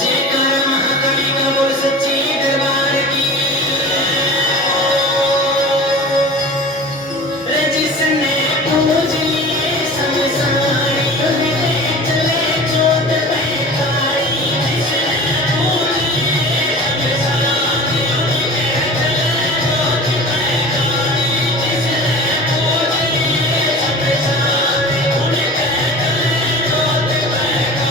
जयकारा महाकाली का बोल सच्चे दरबार की। रे जिसने पूज लिए सब सारी उन्हें चले चोट बैठाई। जिसने पूज लिए सब सारी उन्हें चले चोट बैठाई। जिसने पूज लिए सब सारी उन्हें चले चोट बैठाई।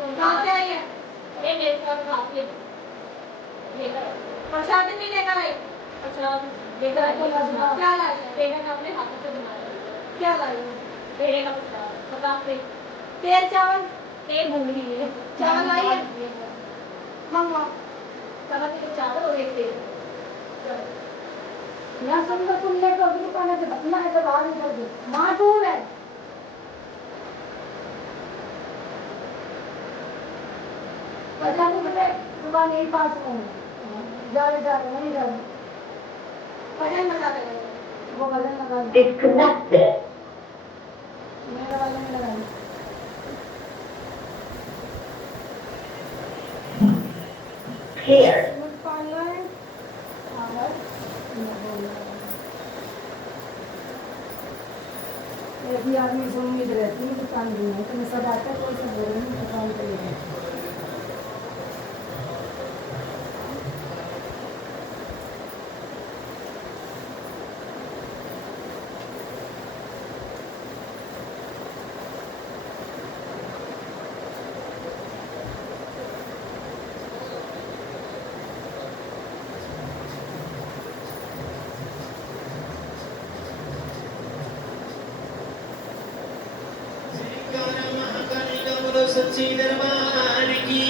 कहाँ से आई है? ये मेरे पास खाती है। लेकर प्रसाद भी लेकर आई। प्रसाद लेकर आई। क्या लाई? पेड़े का अपने हाथों से बनाया। क्या लाई? पेड़े का प्रसाद। प्रसाद से तेल चावल। तेल भूल गई है। चावल लाई है। मंगवा। चावल के चावल और एक तेल। यहाँ सुंदर तुम लेकर अभी दुकान से बदलना है तो बाहर निकल दो। मासूम है। पचास रुपए दुकान यही पास में है। जा रहे नहीं जा रहे। भजन लगा दे। वो भजन लगा दे। Disconnected. मेरा वाला नहीं लगा दे। Here. पार्लर आवाज ऐसी आदमी से उम्मीद रहती है दुकान भी है तो सब आता कोई सब बोल रहे हैं दुकान पे लेके सच्ची दरबार की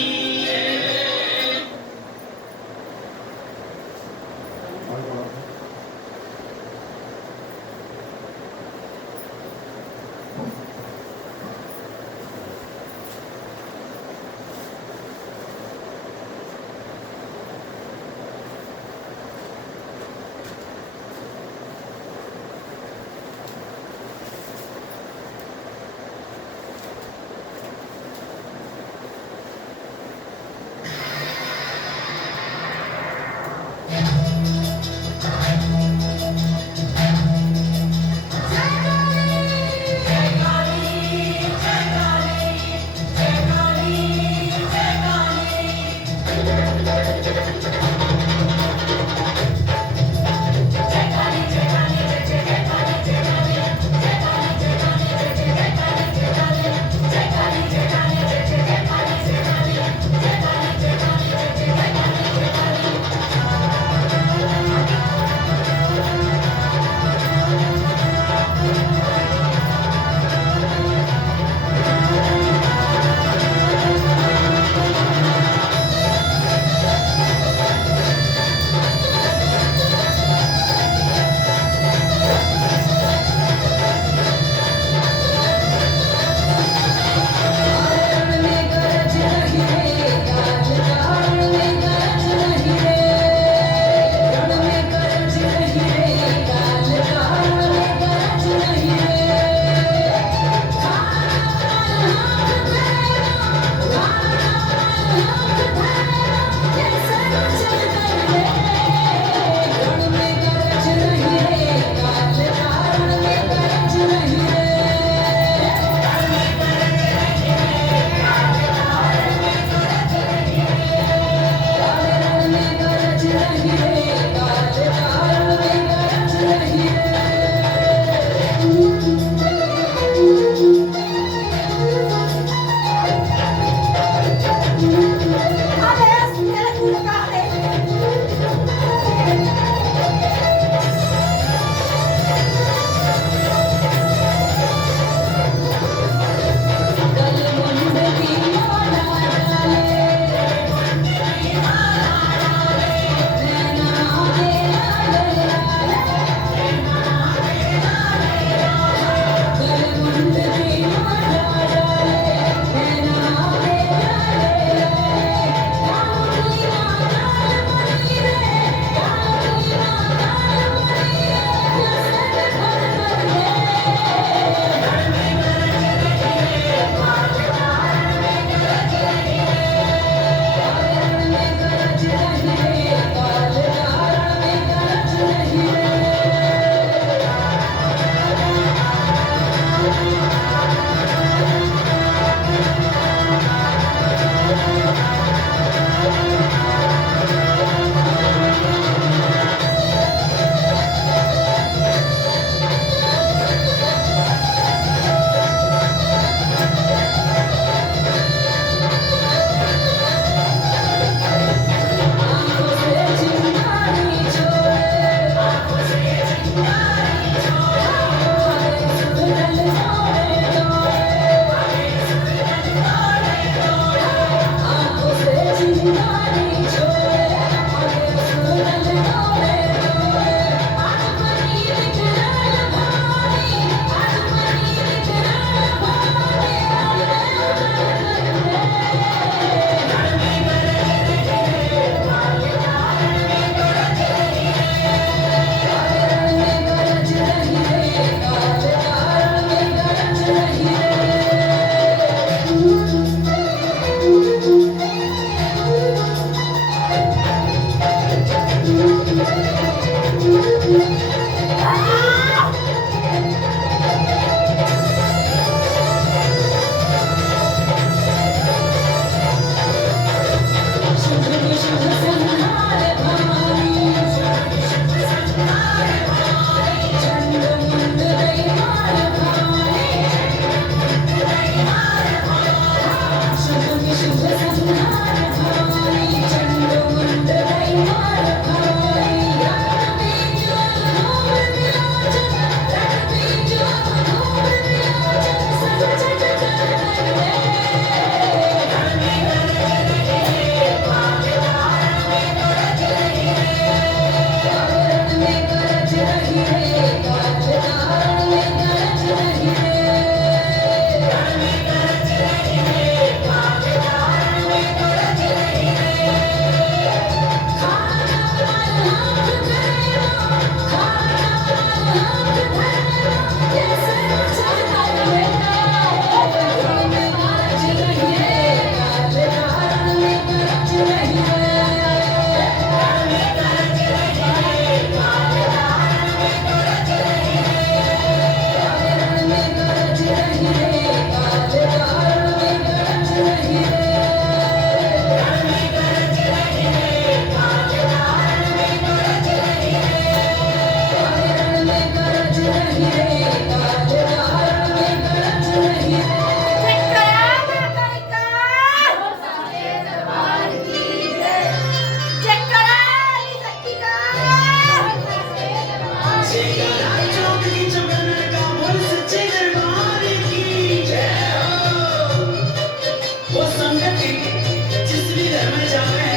घर में जावे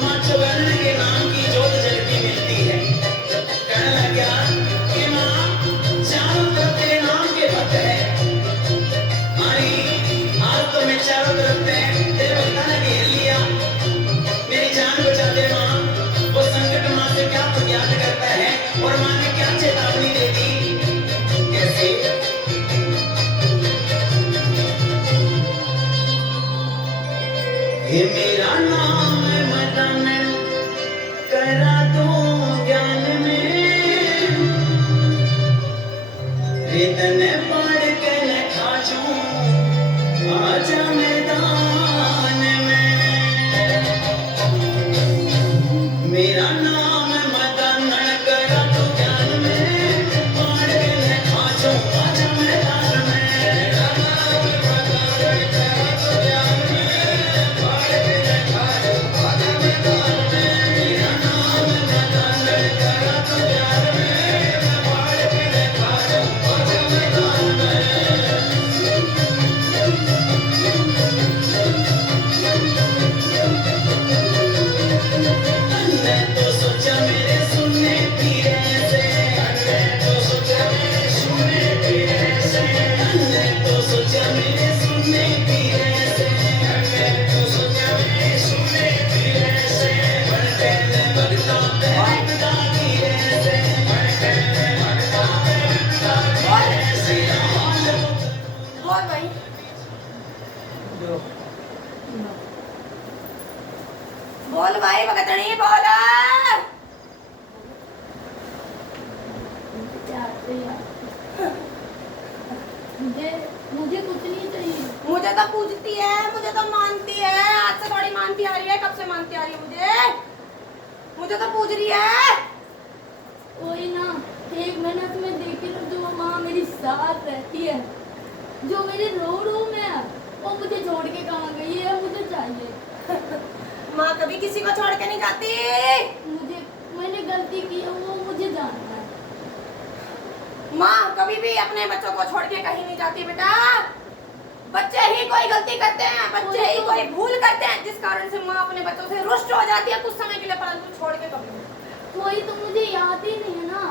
माँ चौबन के नाम की जोत जलती मिलती है। कहने लगा कि माँ चारों तरफ तेरे नाम के भक्त है। आज तो मैं चारों तरफ तेरे भक्ता ने घेर लिया, मेरी जान बचा दे माँ। वो संकट माँ से क्या फरियाद करता है और माँ ने क्या चेतावनी दे दी। कैसे ये मेरा नाम मदन करा दो ज्ञान में, वेदन पढ़ के न खाजू आजा मैदान में। मेरा नाम मदन करा दो ज्ञान में, पढ़ के न खाजू आजा मैदान में। मेरा नाम मदन करा दो ज्ञान में, पढ़ के न खाजू आजा मैदान में। मेरा नाम मदन करा दो ज्ञान में, पढ़ के न खाजू आजा मैदान में। मैंने तो सोचा मेरे सुनने पीरे से, मैंने तो सोचा मेरे सुनने पीरे से, मैंने तो सोचा मेरे सुनने पीरे से, मैंने तो सोचा मेरे सुनने पीरे से। बढ़ते मैं बढ़ता बढ़ता धीरे से, बढ़ते मैं बढ़ता बढ़ता धीरे से। बोल भाई बोल भाई भगतनी बोल। मुझे मुझे कुछ नहीं चाहिए। मुझे तो पूछती है, मुझे तो मानती है। आज से थोड़ी मानती आ रही है, कब से मानती आ रही है मुझे तो पूछ रही है। कोई ना, एक मिनट में देखी लो, जो माँ मेरी साथ रहती है, जो मेरे रो में है, वो मुझे छोड़ के कहाँ गई है, मुझे चाहिए। माँ कभी किसी को छोड़ के नहीं जाती। मैंने गलती की है, वो मुझे जानना है। माँ कभी भी अपने बच्चों को छोड़ के कहीं नहीं जाती बेटा। बच्चे ही कोई गलती करते हैं, बच्चे ही कोई भूल करते हैं, जिस कारण से माँ अपने बच्चों से रुष्ट हो जाती है कुछ समय के लिए, परंतु छोड़ के कभी नहीं। कोई तो मुझे याद ही नहीं है ना।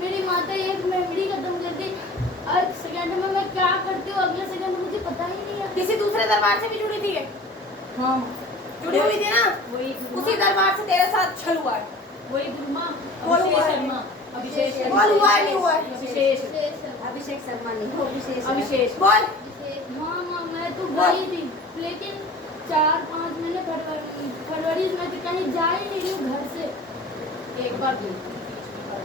मेरी माता एक मेमोरी खत्म कर दी, और सेकंड में मैं क्या करती हूँ अगले सेकंड मुझे पता ही नहीं है। किसी दूसरे दरबार से भी जुड़ी थी ये? हाँ जुड़ी हुई थी ना, वही उसी दरबार से तेरे साथ छल हुआ है। वही गुरु माँ बोल हुआ है। शर्मा अभिषेक बोल हुआ है नहीं हुआ है? अभिषेक शर्मा नहीं अभिषेक अभिषेक बोल। हाँ माँ मैं तो गई थी, लेकिन 4-5 महीने फरवरी में तो कहीं जा ही नहीं रही हूँ घर से। एक बार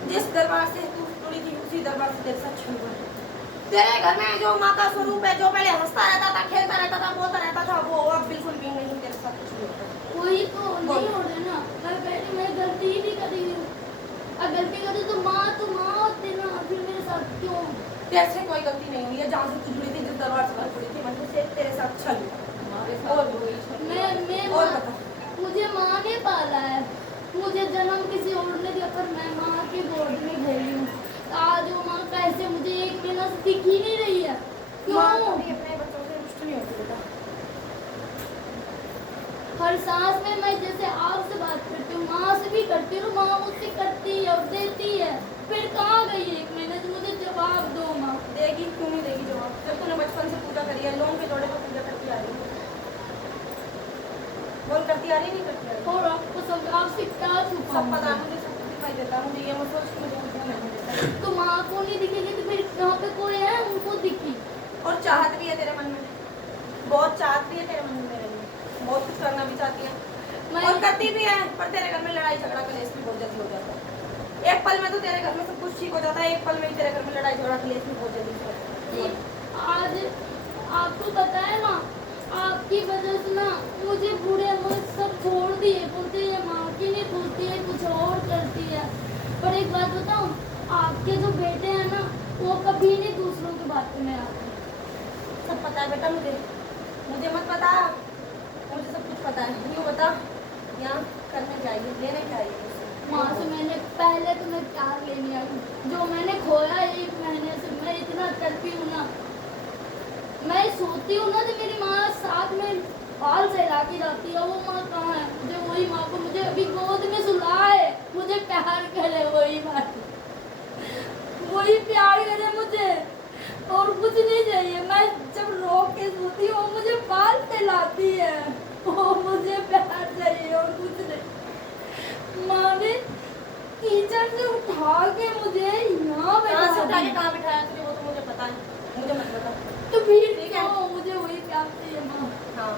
जिस दरबार से तू जुड़ी थी उसी दरबार से तेरे साथ छल हुआ है। तेरे घर में जो माँ का स्वरूप है, जो पहले हंसता रहता था, खेलता रहता था, बोलता रहता था, वो अब बिल्कुल भी नहीं तेरे साथ कुछ नहीं होता। वही तो नहीं हो रहा ना। मैं गलती ही नहीं करी हूँ, और गलती करी तो माँ होती ना, फिर मेरे साथ क्यों? तेरे से कोई गलती नहीं हुई है। जहाँ से तू जुड़ी थी, जिस दरबार से जुड़ी थी, वहीं से तेरे साथ छल हुआ। और बता। मुझे माँ ने पाला है, मुझे जन्म किसी और ने दिया, पर मैं माँ के गोद में गई हूँ। आज वो माँ कैसे मुझे एक महीना से दिख ही नहीं रही है, क्यों? माँ कभी अपने बच्चों से रुष्ट नहीं होती बेटा। हर सांस में मैं जैसे आपसे बात करती हूँ, माँ से भी करती हूँ, माँ मुझसे करती है और देती है, फिर कहाँ गई एक महीने से? मुझे जवाब दो माँ। देगी क्यों नहीं देगी जवाब? जब तूने बचपन से पूजा करी है, लोन के जोड़े पर पूजा करती आ रही है। बोल करती आ रही नहीं करती आ रही? और आपको सब आपसे क्या छुपा? सब पता है मुझे, सब कुछ दिखाई देता है मुझे। ये मत सोच कि मुझे कुछ नहीं देता। तो माँ को नहीं दिखेगी तो फिर यहाँ पे कोई है उनको दिखी। और चाहत भी है तेरे मन में, बहुत चाहत भी है तेरे मन में मेरे लिए, बहुत कुछ करना भी चाहती है और करती भी है। पर तेरे घर में लड़ाई झगड़ा कलेश भी बहुत जल्दी हो जाता है। एक पल में तो तेरे घर में सब कुछ ठीक हो जाता है, एक पल में ही तेरे घर में लड़ाई झगड़ा कलेश भी बहुत जल्दी हो जाता है। आज आपको पता है माँ, आपकी वजह से ना मुझे बूढ़े मुझे सब छोड़ दिए, बोलते ये माँ की नहीं बोलती है, कुछ और करती है। पर एक बात बताऊँ, आपके जो बेटे हैं ना, वो कभी नहीं दूसरों की बात में आते। सब पता है बेटा मुझे, मुझे मत पता, मुझे सब कुछ पता है। यूँ बता, यहाँ करने चाहिए, लेने चाहिए माँ से मैंने पहले तो मैं प्यार लेने आई, जो मैंने खोया 1 महीने से। मैं इतना तड़पी हूँ ना, मैं सोती हूँ ना तो मेरी माँ साथ में बाल सहला की जाती है वो माँ कहाँ है? मुझे वही माँ को मुझे अभी गोद में सुलाए, मुझे प्यार करे वही माँ, वही प्यार करे मुझे और कुछ नहीं चाहिए। मैं जब रो के सोती हूँ वो मुझे बाल फैलाती है, वो मुझे प्यार चाहिए और कुछ नहीं। माँ ने कीचड़ से उठा के मुझे यहाँ कहाँ से उठा के बैठा कहाँ बिठाया तुझे वो तो मुझे पता है, मुझे मत बता। तो फिर ठीक है। क्यों? मुझे वही प्यार चाहिए माँ। हाँ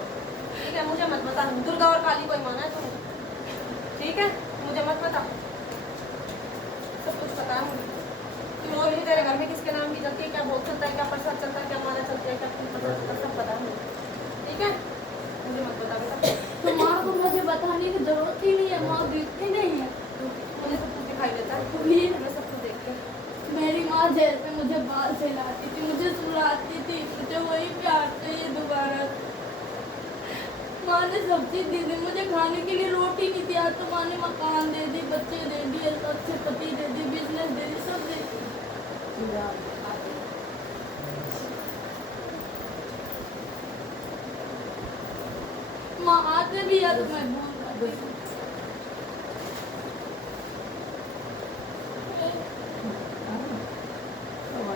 ठीक है, मुझे मत बता दुर्गा और काली कोई माना है तुमने, ठीक है, मुझे मत बता, सब कुछ पता है मुझे। तू और भी तेरे घर में किसके नाम की चलती है, क्या भोग चलता है, क्या प्रसाद चलता है, क्या माला चलती है, क्या फूल पता चलता है, सब पता है मुझे, ठीक है, मुझे मत बता बेटा। तो माँ को मुझे बताने की जरूरत ही नहीं है, माँ देखती नहीं है। मुझे सब कुछ दिखाई देता है, फिर मैं सब कुछ देखती हूँ। मेरी माँ जेल में मुझे बाल फैलाती थी, मुझे सुलाती थी, मुझे वही प्यार चाहिए दोबारा। माँ ने सब चीज दी थी, मुझे खाने के लिए रोटी नहीं दिया तो माँ ने मकान दे दी, बच्चे दे दिए, अच्छे पति दे दी, बिजनेस दे दी, सब दे दी। माँ आते भी है तो मैं भूल जाती हूँ।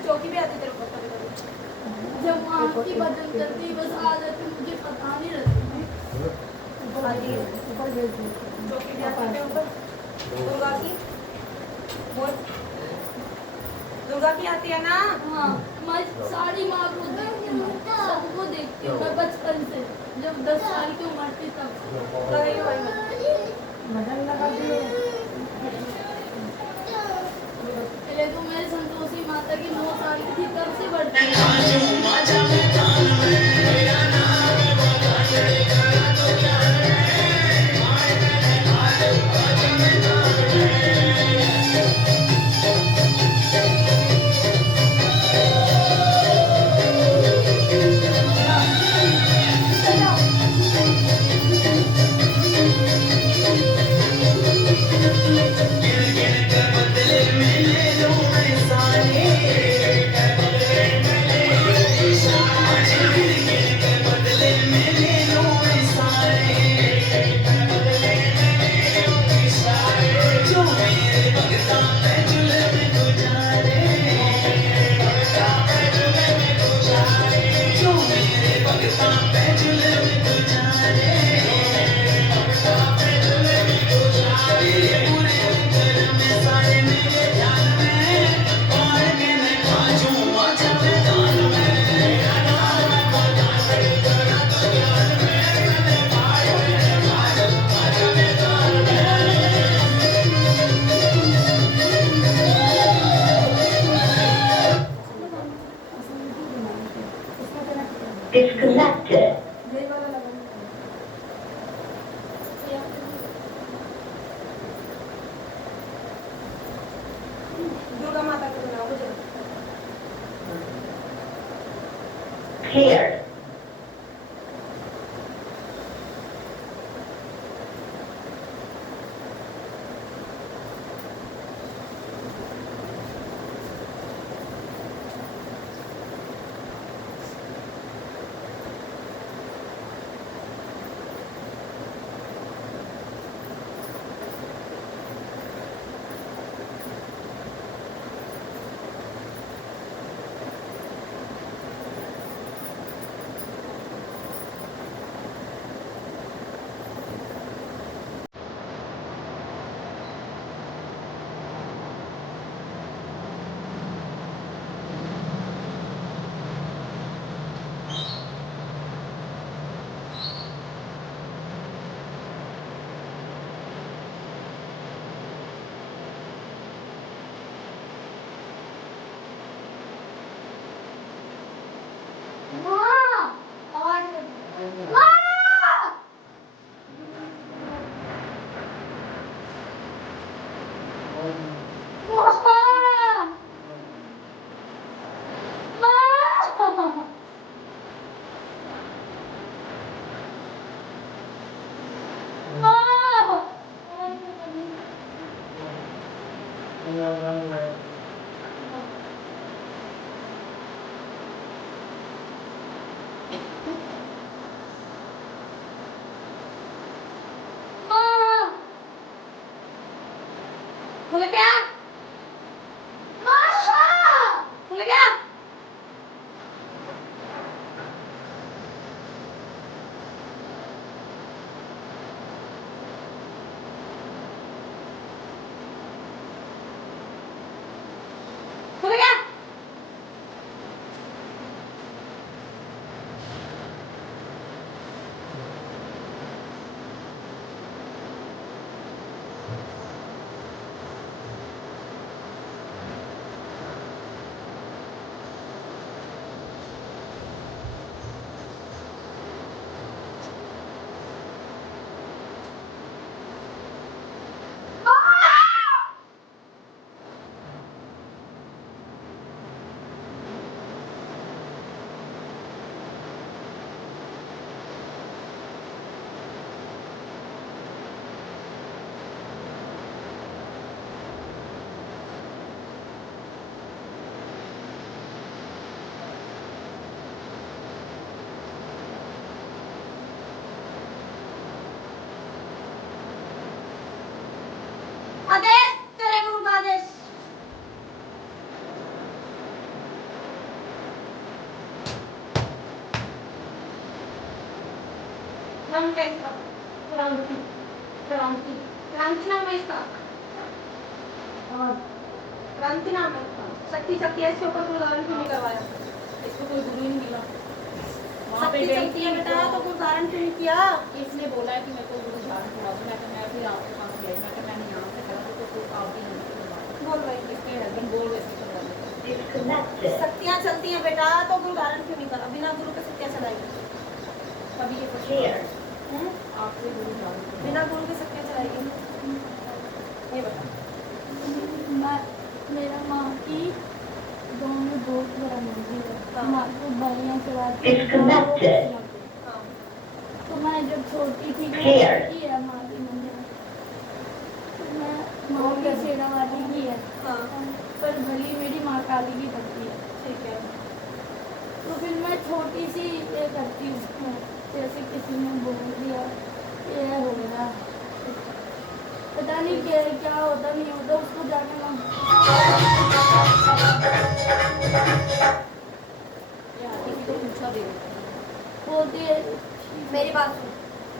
चौकी भी आती तेरे को कभी कभी। जब माँ की भजन करती बस आ जाती, मुझे पता नहीं रहती। चौकी भी आती है ऊपर। दुर्गा की बोल, दुर्गा की आती है ना। हाँ, मैं सारी माँ को देखती हूँ, सबको देखती हूँ मैं बचपन से, जब 10 साल की उम्र थी तब। करेगी भाई मैं। पहले तो मैं संतोषी माता की 9 साल की थी तब से बढ़ती है। खाजू माजा मैदान में मेरा नाम है बताने का तो क्या है खाजू माजा मैदान गिर गिर के बदले में ले लो मैं सारे गिर गिर के बदले में ले लो मैं सारे जो मेरे भगता पे जुल्म गुजारे जो मेरे भगता पे जुल्म गुजारे तेरे पूरे कर्म सारे मेरे ध्यान में और के मैं खाजू माजा मैदान में Disconnected. दुर्गा माता को बुलाओ मुझे। Cleared. खुल गया खुल गया खुल गया आदेश तेरे गुरु का आदेश नाम क्या इसका क्रांति क्रांति क्रांति नाम है इसका और क्रांति नाम है इसका शक्ति शक्ति है, इसके ऊपर कोई उदाहरण क्यों नहीं करवाया इसको कोई गुरु ही नहीं मिला वहाँ पे शक्ति शक्ति है बेटा तो कोई उदाहरण क्यों नहीं किया? इसने बोला है कि मेरे को गुरु धारण करा दो मैं फिर आपके पास गई मैं मैंने यहाँ से करा तो आप भी नहीं करवा बोल रही है। इसके हस्बैंड बोल रहे थे करवा दो Disconnected. शक्तियाँ चलती हैं बेटा तो कोई उदाहरण क्यों नहीं करा? बिना गुरु के शक्तियाँ चलाएगी? तभी ये प्रश्न Here. हैं? आपसे गुरु धारण करा बिना गुरु के शक्तियाँ चलाएगी? ये बता मैं मेरा माँ की गाँव में बहुत बड़ा मंदिर है हाँ। माँ को बढ़िया चलाती Disconnected. हाँ। तो मैं जब छोटी थी तो Here. छोटी है माँ की मंदिर तो मैं माँ की शेरा वाली ही है हाँ। पर भली मेरी माँ काली की पड़ती है ठीक है। तो फिर मैं छोटी सी ये करती हूँ जैसे किसी ने बोल दिया ये हो गया पता नहीं क्या होता नहीं होता उसको जाके मैं या किसी को पूछा दे बोलती है मेरी बात सुन।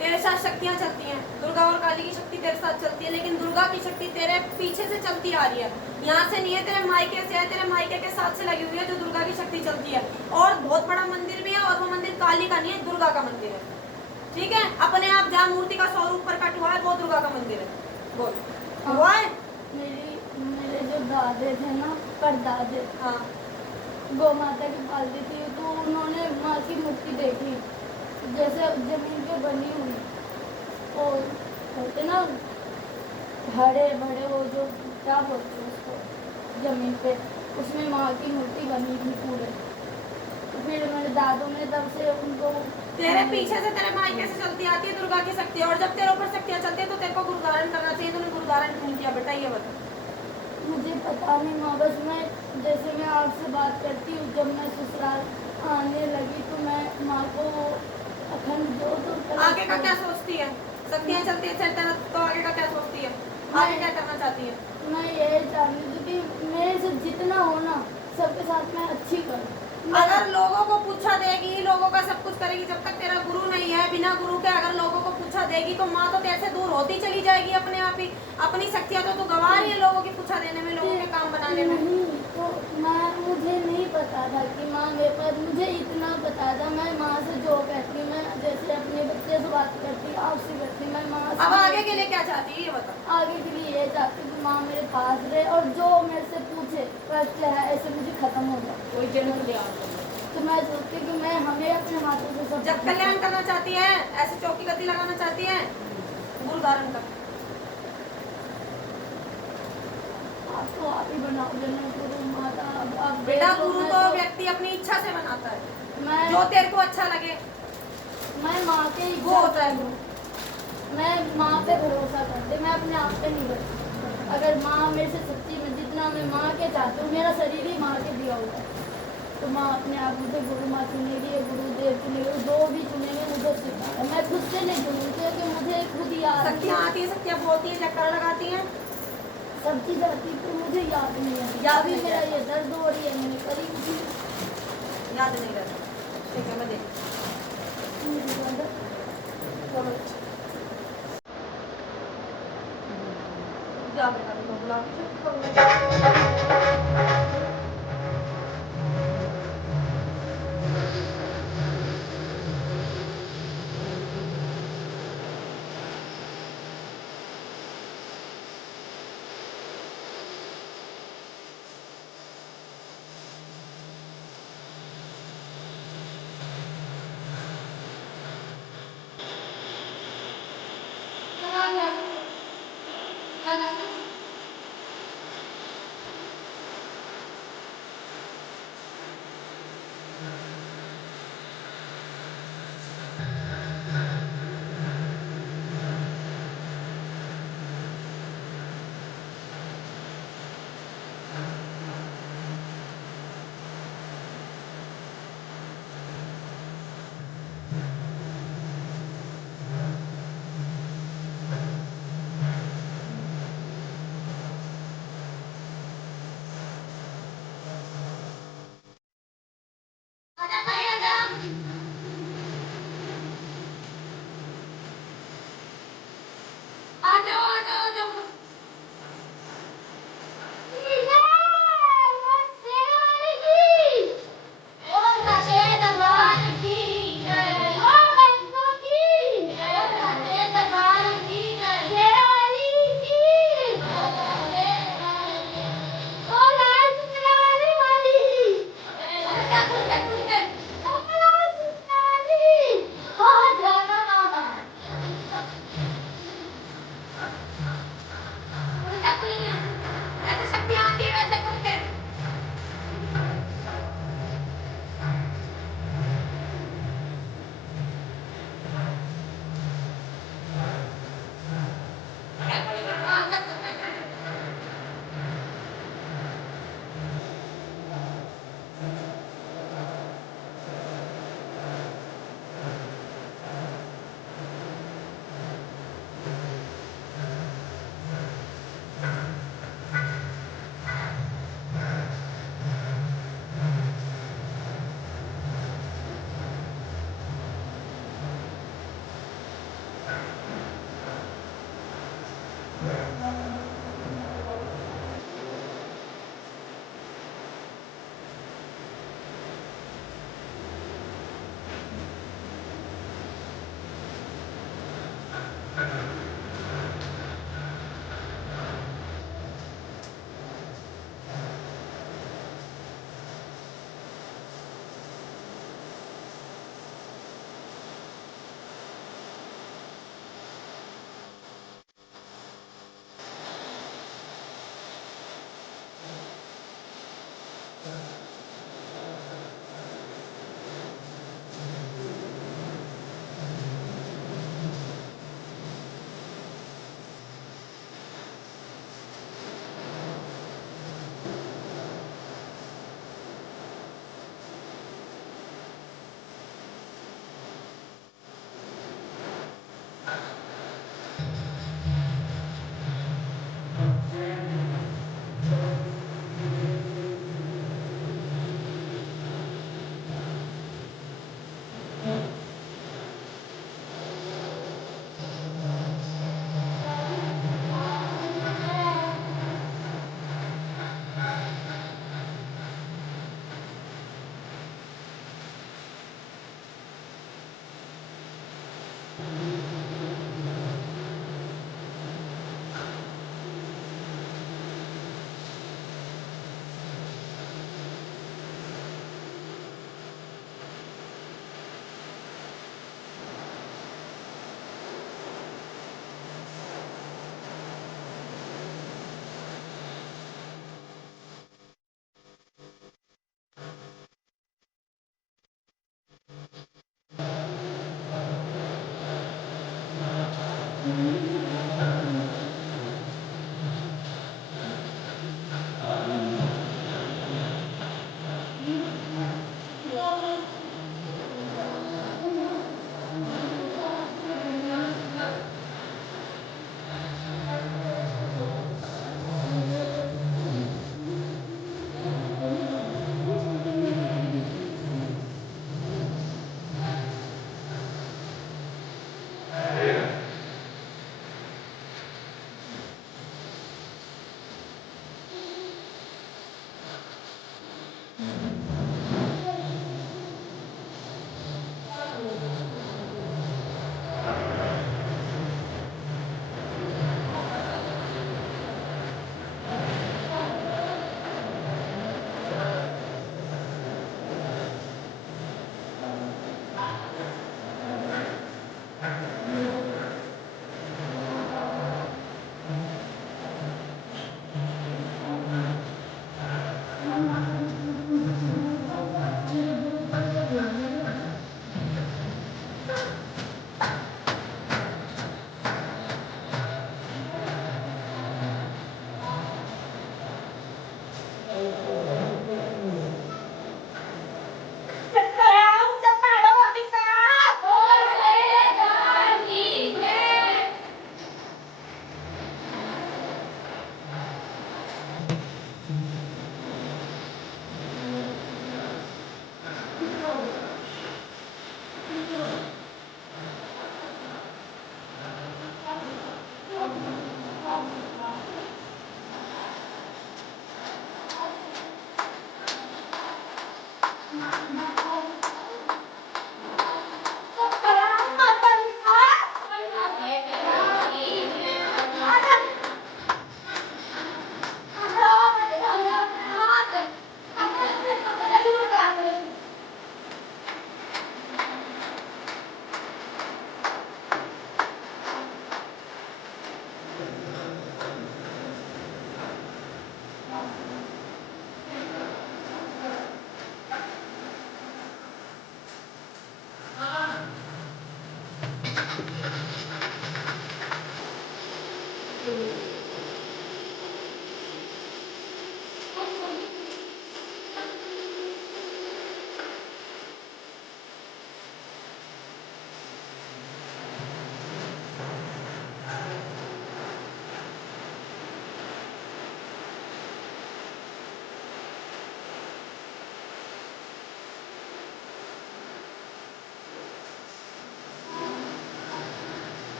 तेरे साथ शक्तियाँ चलती हैं, दुर्गा और काली की शक्ति तेरे साथ चलती है, लेकिन दुर्गा की शक्ति तेरे पीछे से चलती आ रही है, यहाँ से नहीं है, तेरे मायके से है, तेरे मायके के साथ से लगी हुई है जो दुर्गा की शक्ति चलती है। और बहुत बड़ा मंदिर भी है और वो मंदिर काली का नहीं है, दुर्गा का मंदिर है। ठीक है, अपने आप जहाँ मूर्ति का स्वरूप प्रकट हुआ है वो दुर्गा का मंदिर है। बोल हुआ है? मेरे जो दादे थे ना परदादे हाँ। गौ माता की पालती थी तो उन्होंने माँ की मूर्ति देखी जैसे जमीन पे बनी हुई और होते ना हरे भरे वो जो क्या बोलते हैं उसको जमीन पे उसमें माँ की मूर्ति बनी थी पूरे तो फिर मेरे दादों ने तब से उनको तेरे पीछे से तेरे मायके से चलती आती है दुर्गा की शक्ति, और जब तेरे ऊपर शक्तियाँ चलती है तो तेरे को गुरुधारण करना चाहिए। तूने गुरुधारण क्यों नहीं किया बेटा, ये बता। मुझे पता नहीं माँ बस मैं जैसे मैं आपसे बात करती हूँ जब मैं ससुराल आने लगी तो मैं माँ को अखंड जोत और आगे का क्या सोचती है? शक्तियाँ चलती है चलते हैं तो आगे का क्या सोचती है? आगे क्या करना चाहती है? मैं यही चाहती हूँ कि मेरे से जितना हो ना सबके साथ मैं अच्छी करूँ अगर लोगों को पूछा देगी, लोगों का सब कुछ करेगी, जब तक तेरा गुरु नहीं है, बिना गुरु के अगर लोगों को पूछा देगी तो माँ तो तेरे से दूर होती चली जाएगी अपने आप ही। अपनी शक्तियाँ तो तू गंवा रही है लोगों की पूछा देने में, लोगों के काम बनाने में। नहीं तो मुझे नहीं पता था कि माँ मेरे पास मुझे इतना पता था मैं माँ से जो कहती मैं जैसे अपने बच्चे से बात करती आपसे करती मैं माँ से अब आगे के लिए क्या चाहती है ये बता। आगे के लिए ये चाहती हूँ कि माँ मेरे पास रहे और जो मेरे से पूछे प्रश्न है ऐसे मुझे खत्म हो जाए कोई जन्म ले आता तो मैं सोचती हूँ कि मैं हमें अपने हाथों से सब जब कल्याण करना चाहती है, ऐसे चौकी गति लगाना चाहती है, गुरु धारण कर। आपको आप ही बनाओगे ना गुरु माता आप बेटा देख लो, गुरु मैं तो व्यक्ति अपनी इच्छा से बनाता है, मैं जो तेरे को अच्छा लगे मैं माँ के ही वो होता है गुरु। मैं माँ पे भरोसा करती मैं अपने आप पे नहीं करती अगर माँ मेरे से सच्ची में जितना मैं माँ के चाहती हूँ मेरा शरीर ही माँ के दिया हुआ है तो माँ अपने आप मुझे गुरु माँ चुनेगी या गुरुदेव चुनेगी जो भी चुनेंगे मुझे स्वीकार है मैं खुद से नहीं चुनूँ क्योंकि मुझे खुद ही याद शक्तियाँ आती है, शक्तियाँ बोलती है, चक्कर लगाती हैं, सब्जी जाती तो मुझे याद नहीं है। याद अभी नहीं मेरा रहता। ये दर्द हो रही है, मैंने करी थी। याद नहीं रहता। ठीक है, मैं देख मुझे ज़्यादा जा बेटा, मैं बुला के चुप करूँगा।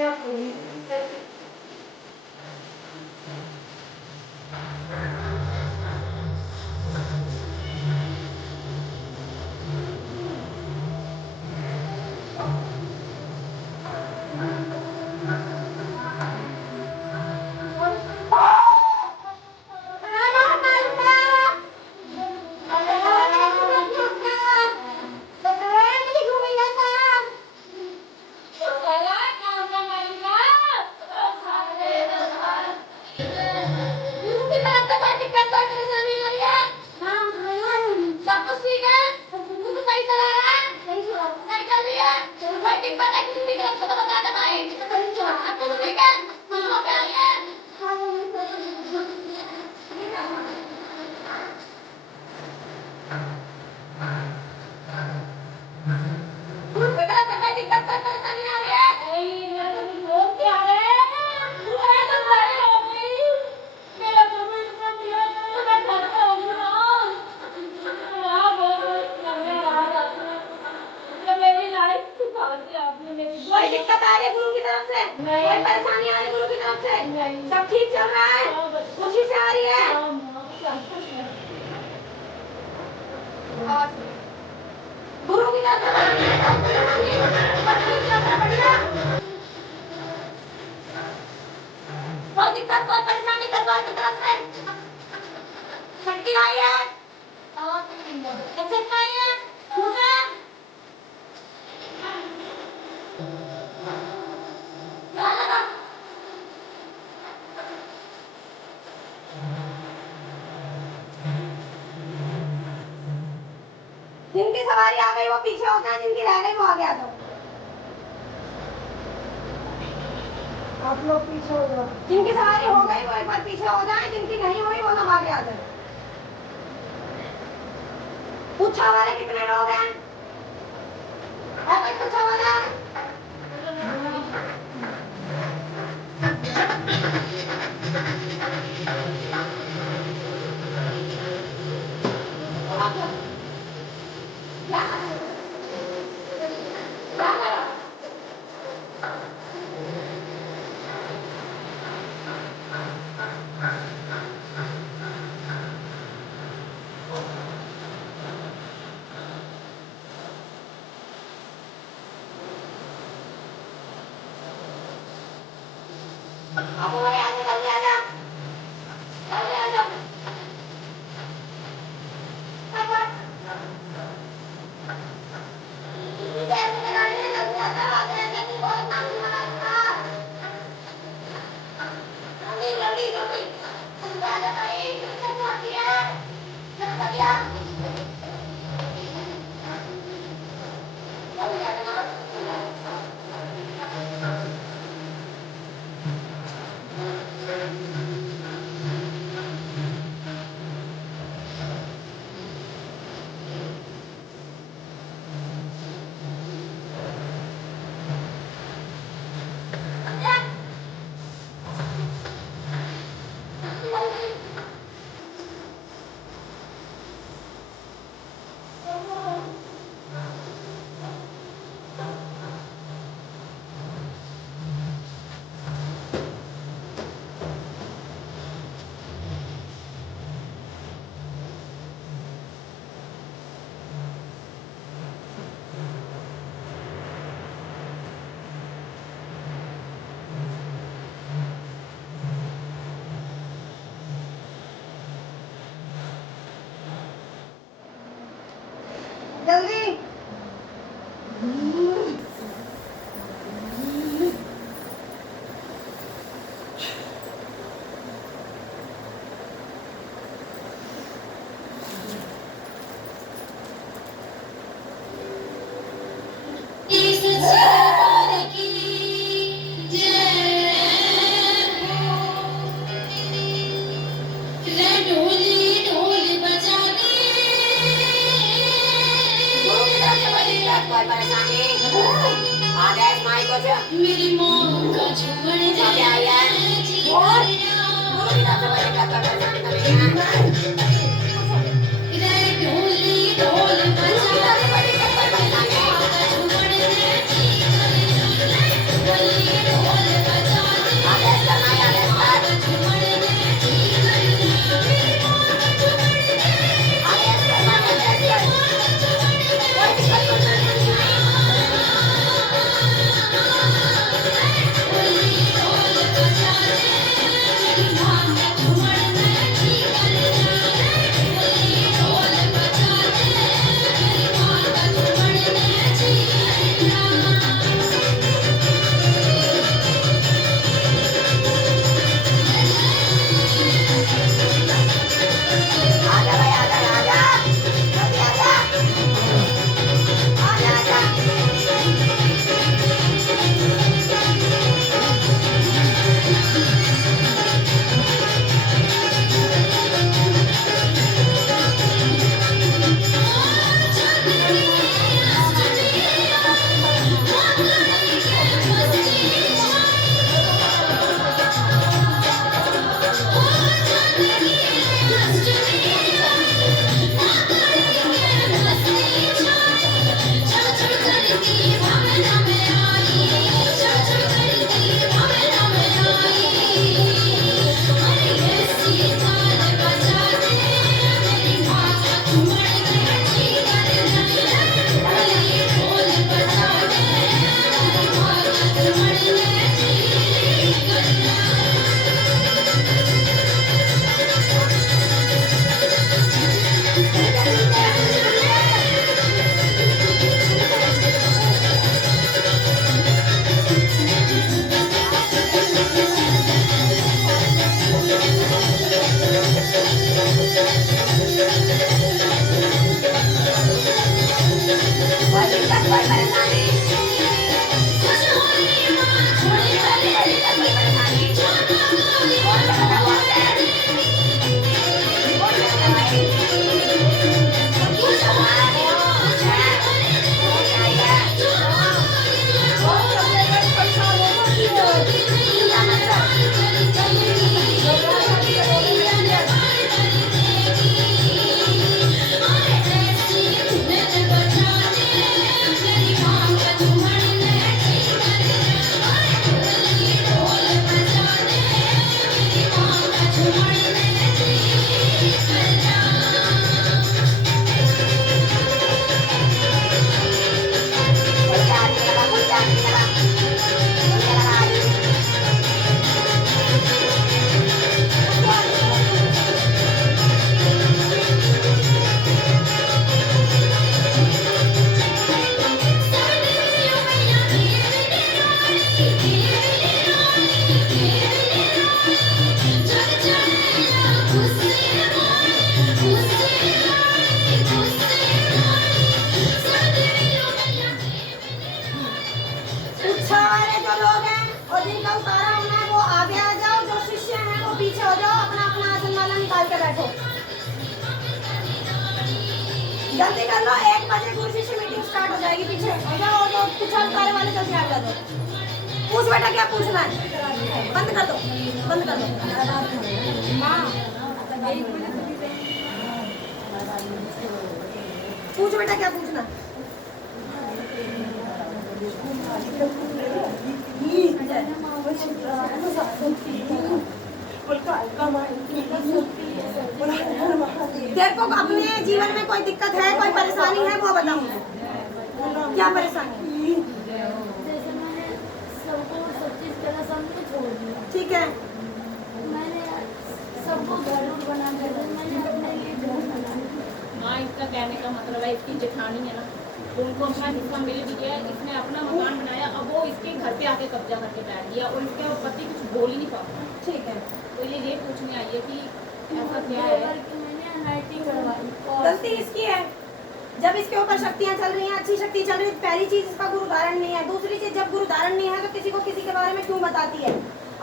अच्छा कोई कोई दिक्कत आ रही है गुरु की तरफ से? कोई परेशानी आ रही है गुरु की तरफ से? सब ठीक चल रहा है? खुशी से आ रही है? गुरु की तरफ से बढ़िया। कोई दिक्कत कोई परेशानी भगवान की तरफ से शक्ति आई है? एक्सेस आई है? मुझे क्या लगा? जिनकी सवारी आ गई वो पीछे होते हैं, जिनकी रह गई वो आगे आ जाओ। आप लोग पीछे हो जाओ। जिनकी सवारी हो गई वो एक बार पीछे हो जाए, जिनकी नहीं हुई वो लोग आगे आ जाए। पूछा वाले कितने लोग हैं? कोई पूछा वाला? आप हमारे आगे जल्दी आ जाओ। जल्दी आ जाओ। जल्दी कोई परेशानी आगे माई को मेरी मौत का झुमर आगे आई है और गुरु की तरफ से कोई दिक्कत कोई परेशानी तो नहीं है। रे ढोली ढोल बजा कोई दिक्कत कोई परेशानी झुमर रे ढोली ढोल और जिनका उतारा होना है वो आगे आ जाओ, जो शिष्य हैं वो पीछे हो जाओ, अपना अपना आसन वाला निकाल के बैठो। जल्दी कर लो, 1 बजे गुरु शिष्य मीटिंग स्टार्ट हो जाएगी। पीछे हो जाओ, जो पीछे उतारे वाले जल्दी आ जाओ। पूछ बेटा क्या पूछना है, बंद कर दो, बंद कर दो। माँ पूछ बेटा क्या पूछना। तेरे को अपने जीवन में कोई दिक्कत है, कोई परेशानी है वो बताओ, क्या परेशानी? जैसे मैंने सबको सब चीज़ करना सबने छोड़ दिया। ठीक है, मैंने सबको घर बना के दिया, मैंने अपने लिए घर बना लिया। हाँ, इसका कहने का मतलब है इसकी जेठानी है ना, तो उनको अपना हिस्सा मिल भी गया, इसने अपना मकान बनाया, अब वो इसके घर पे आके कब्जा करके बैठ गया और इसके पति कुछ बोल ही नहीं पाता। ठीक है। तो ये पूछने आई है कि ऐसा क्या है। मैंने एनआईटी करवाई। गलती इसकी है, जब इसके ऊपर शक्तियाँ चल रही हैं, अच्छी शक्ति चल रही है। पहली चीज इसका गुरु धारण नहीं है, दूसरी चीज जब गुरु धारण नहीं है तो किसी को किसी के बारे में क्यों बताती है?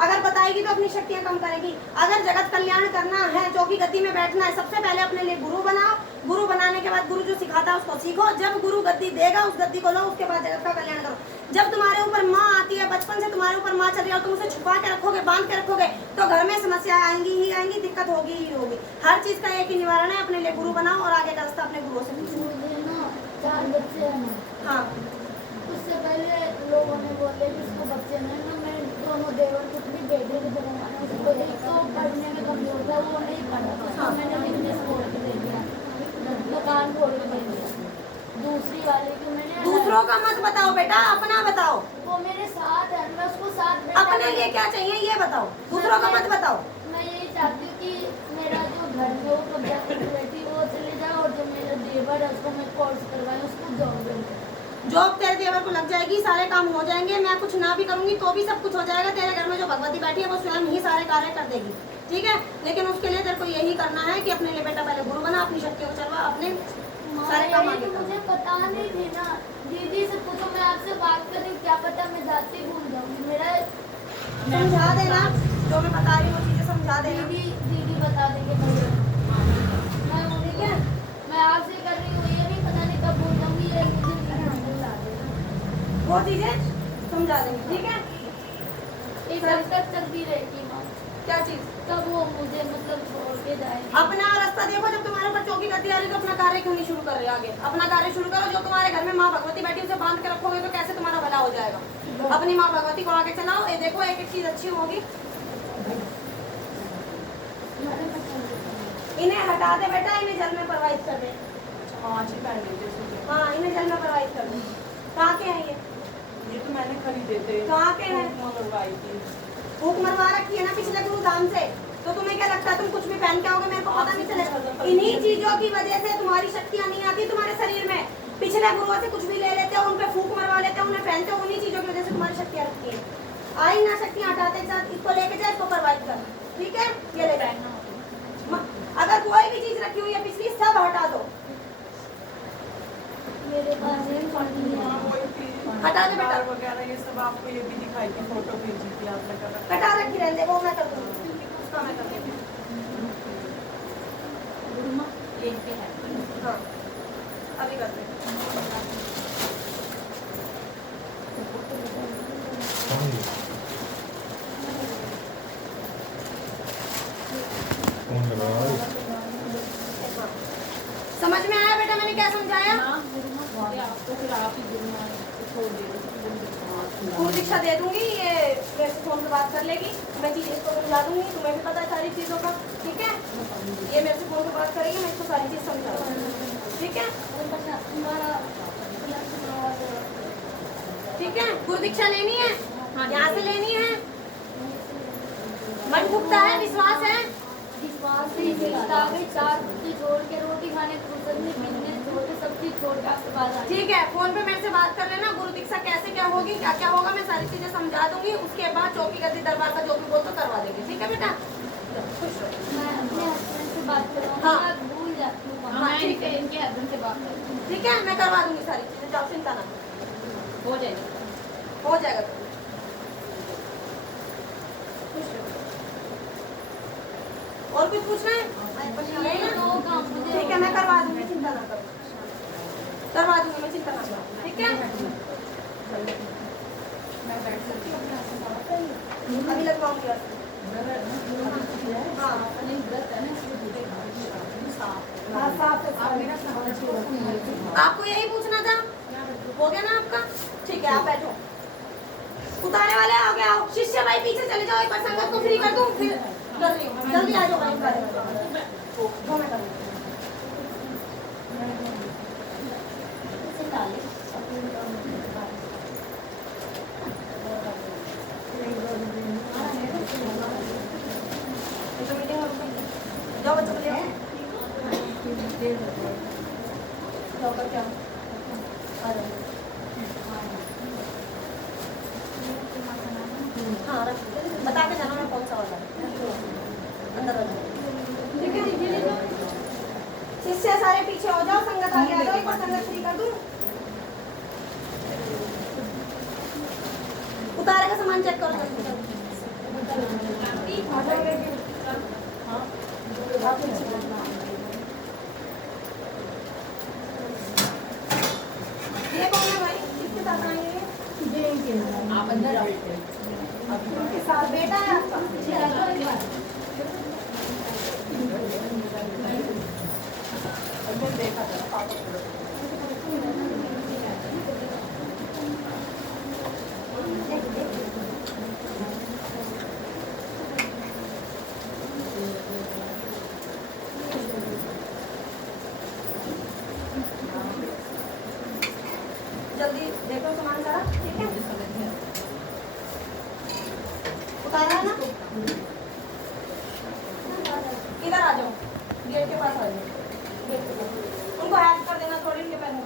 अगर बताएगी तो अपनी शक्तियाँ कम करेगी। अगर जगत कल्याण करना है, चौकी गद्दी में बैठना है, सबसे पहले अपने लिए गुरु बनाओ। गुरु बनाने के बाद गुरु जो सिखाता है उसको सीखो। जब गुरु गद्दी देगा उस गद्दी को लो, उसके बाद जगत का कल्याण करो। जब तुम्हारे ऊपर माँ आती है, बचपन से तुम्हारे ऊपर माँ चल रही है और तुम उसे छुपा के रखोगे, बांध के रखोगे, तो घर में समस्याएं आएंगी ही आएंगी, दिक्कत होगी ही होगी। हर चीज का एक ही निवारण है, अपने लिए गुरु बनाओ और आगे का रास्ता अपने गुरुओं से पूछो। मुझे ना 4 बच्चे हैं ना। हाँ, उससे पहले लोगों ने बोले कि इसको बच्चे नहीं ना, मैं दोनों देवर कुछ भी बेटे को बनवाना। उसको एक तो पढ़ने में कमजोर था, वो नहीं पढ़ा था, हाँ। मैंने बिजनेस खोल के दे दिया, दुकान खोल के दे दिया। दूसरी वाले को मैंने दूसरों का मत बताओ बेटा, अपना बताओ। वो मेरे साथ है, मैं उसको साथ अपने लिए क्या चाहिए ये बताओ, दूसरों का मत बताओ। मैं यही चाहती हूँ कि मेरा जो घर में वो कब्जा करके बैठी वो चले जाए, और जो मेरा देवर है उसको मैं कोर्स करवाऊँ, उसको जॉब दे। जॉब तेरे देवर को लग जाएगी, सारे काम हो जाएंगे, मैं कुछ ना भी करूंगी तो भी सब कुछ हो जाएगा। तेरे घर में जो भगवती बैठी है वो स्वयं ही सारे कार्य कर देगी, ठीक है। लेकिन उसके लिए तेरे को यही करना है कि अपने लिए बेटा पहले गुरु बना, अपनी शक्तियों को चलवा, अपने सारे काम आगे तो कर। मुझे पता नहीं थी ना, दीदी से पूछो, मैं आपसे बात करी, क्या पता मैं जाती भूल जाऊंगी। मेरा समझा देना, जो मैं बता रही हूँ वो चीजें समझा देना। दीदी बता देंगे मुझे। मैं ठीक है, मैं आपसे कर रही हूँ, ये नहीं पता नहीं कब भूल जाऊंगी, ये मुझे समझा देना। वो चीजें समझा देंगे, ठीक है। एक हद तक चलती रहेगी माँ, क्या चीज? तब वो मुझे मतलब छोड़ के जाएगी। अपना रास्ता देखो, जब तुम्हारे ऊपर चौकी गद्दी आ रही है तो अपना कार्य क्यों नहीं शुरू कर रहे? आगे अपना कार्य शुरू करो। जो तुम्हारे घर में माँ भगवती बैठी उसे बांध के रखोगे तो कैसे तुम्हारा भला हो जाएगा? अपनी माँ भगवती को आगे चलाओ। ये देखो एक एक चीज अच्छी होगी। इन्हें हटा दे बेटा, इन्हें जल में प्रवाहित कर दे। हाँ, इन्हें जल में प्रवाहित कर दे। कहाँ के हैं ये तो मैंने खरीदे थे। कहाँ के हैं? मंगवाई थी। भूख मरवा रखी है ना पिछले गुरु धाम से, तो तुम्हें क्या लगता है तुम कुछ भी पहन के आओगे? मेरे को पता नहीं चलेगा। इन्हीं चीजों की वजह से तुम्हारी शक्तियाँ नहीं आती तुम्हारे शरीर में। पिछले गुरुओं से कुछ भी ले लेते हो, उन पे फूक मरवा लेते हो, उन्हें पहनते हो, उन्हीं चीजों की वजह से तुम्हारी शक्तियाँ रखती है। आई ना शक्तियाँ हटाते साथ इसको लेके जाए, इसको प्रवाहित कर, ठीक है। ये ले जाए, अगर कोई भी चीज रखी हुई है पिछली सब हटा दो। मेरे पास एक पानी है। हटा दे बेटा। वगैरह ये सब आपको ये भी दिखाई थी, फोटो भेजी थी आपने कहा। कटा रखी रहने दे, वो मैं कर दूंगी, उसका मैं कर दूंगी। ये इनके है। हाँ, अभी कर दे। समझ में आया बेटा मैंने क्या समझाया? आपको फिर आप ही गुरु मान छोड़ दे गुरु दीक्षा दे दूंगी, ये मेरे से फोन पे बात कर लेगी, मैं चीज इसको समझा दूंगी, तुम्हें भी पता है सारी चीजों का, ठीक है। ये मेरे से फोन पे बात करेगी, मैं इसको सारी चीज समझा दूंगी, ठीक है। ठीक है, गुरु दीक्षा लेनी है, यहाँ से लेनी है। मन फूकता है, विश्वास है। विश्वास से मिलता है, 4 चीज छोड़ के रोटी खाने फुर्सत में बिजनेस छोड़ के सब चीज छोड़ के आपके पास आ जाए। ठीक है, फोन पे मेरे से बात कर लेना। गुरु दीक्षा कैसे क्या होगी, क्या क्या होगा, मैं सारी चीजें समझा दूंगी। उसके बाद चौकी गद्दी दरबार का जो भी बोल तो करवा देंगे, ठीक है बेटा। खुश रहो। मैं अपने हस्बैंड से बात कर रहा हूँ, हाँ। मैं भूल जाती हूँ। हाँ, ठीक है। इनके हस्बैंड से बात करें, ठीक है, मैं करवा दूंगी सारी चीजें, जाओ चिंता ना करो, हो जाएगी। हो जाएगा। और कुछ पूछना है? यही दो काम मुझे ठीक है, मैं करवा दूंगी, चिंता ना करो, करवा दूंगी मैं, चिंता ना करो, ठीक है? अभी लगवाऊंगी बस। हाँ हाँ, साफ है, साफ है। आपको यही पूछना था, हो गया ना आपका? ठीक है, आप बैठो। उतारे वाले आओ, गया आओ। शिष्य भाई पीछे चले जाओ, एक बार संगत को फ्री कर दूं, फिर कर रही हूँ। जल्दी आ जाओ भाई, दो मैं कर रही हूँ। जाओ बच्चों को ले आओ। जाओ बच्चों, आ जाओ। हाँ, बता के जाना मैं कौन सा वाला है। अंदर आ जाओ। ठीक है, शिष्य सारे पीछे हो जाओ, संगत आगे आ जाओ, एक बार संगत फ्री कर दूं। उतारे का सामान चेक करो। ये कौन है भाई, किसके साथ आएंगे? आप अंदर आओ। किसके साथ? बेटा है आपका? अंदर देखा था पापा को। जल्दी देखो सामान सारा, ठीक है? उतारा है ना? इधर आ जाओ, गेट के पास आ जाओ। गेट के पास उनको हेल्प कर देना थोड़ी, उनके पैर में।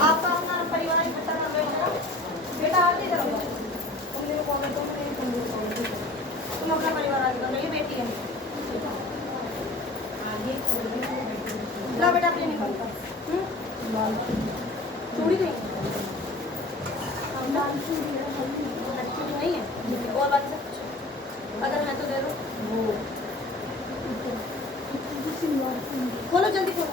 आपका अपना परिवार इकट्ठा कर रहे हो बेटा, आगे इधर आओ। तुम मेरे को दो, तुम अपना परिवार आगे करो, ये बेटी है। ला बेटा अपने निकलता चूड़ी नहीं नहीं है और बात से अगर है तो दे दो। खोलो जल्दी खोलो।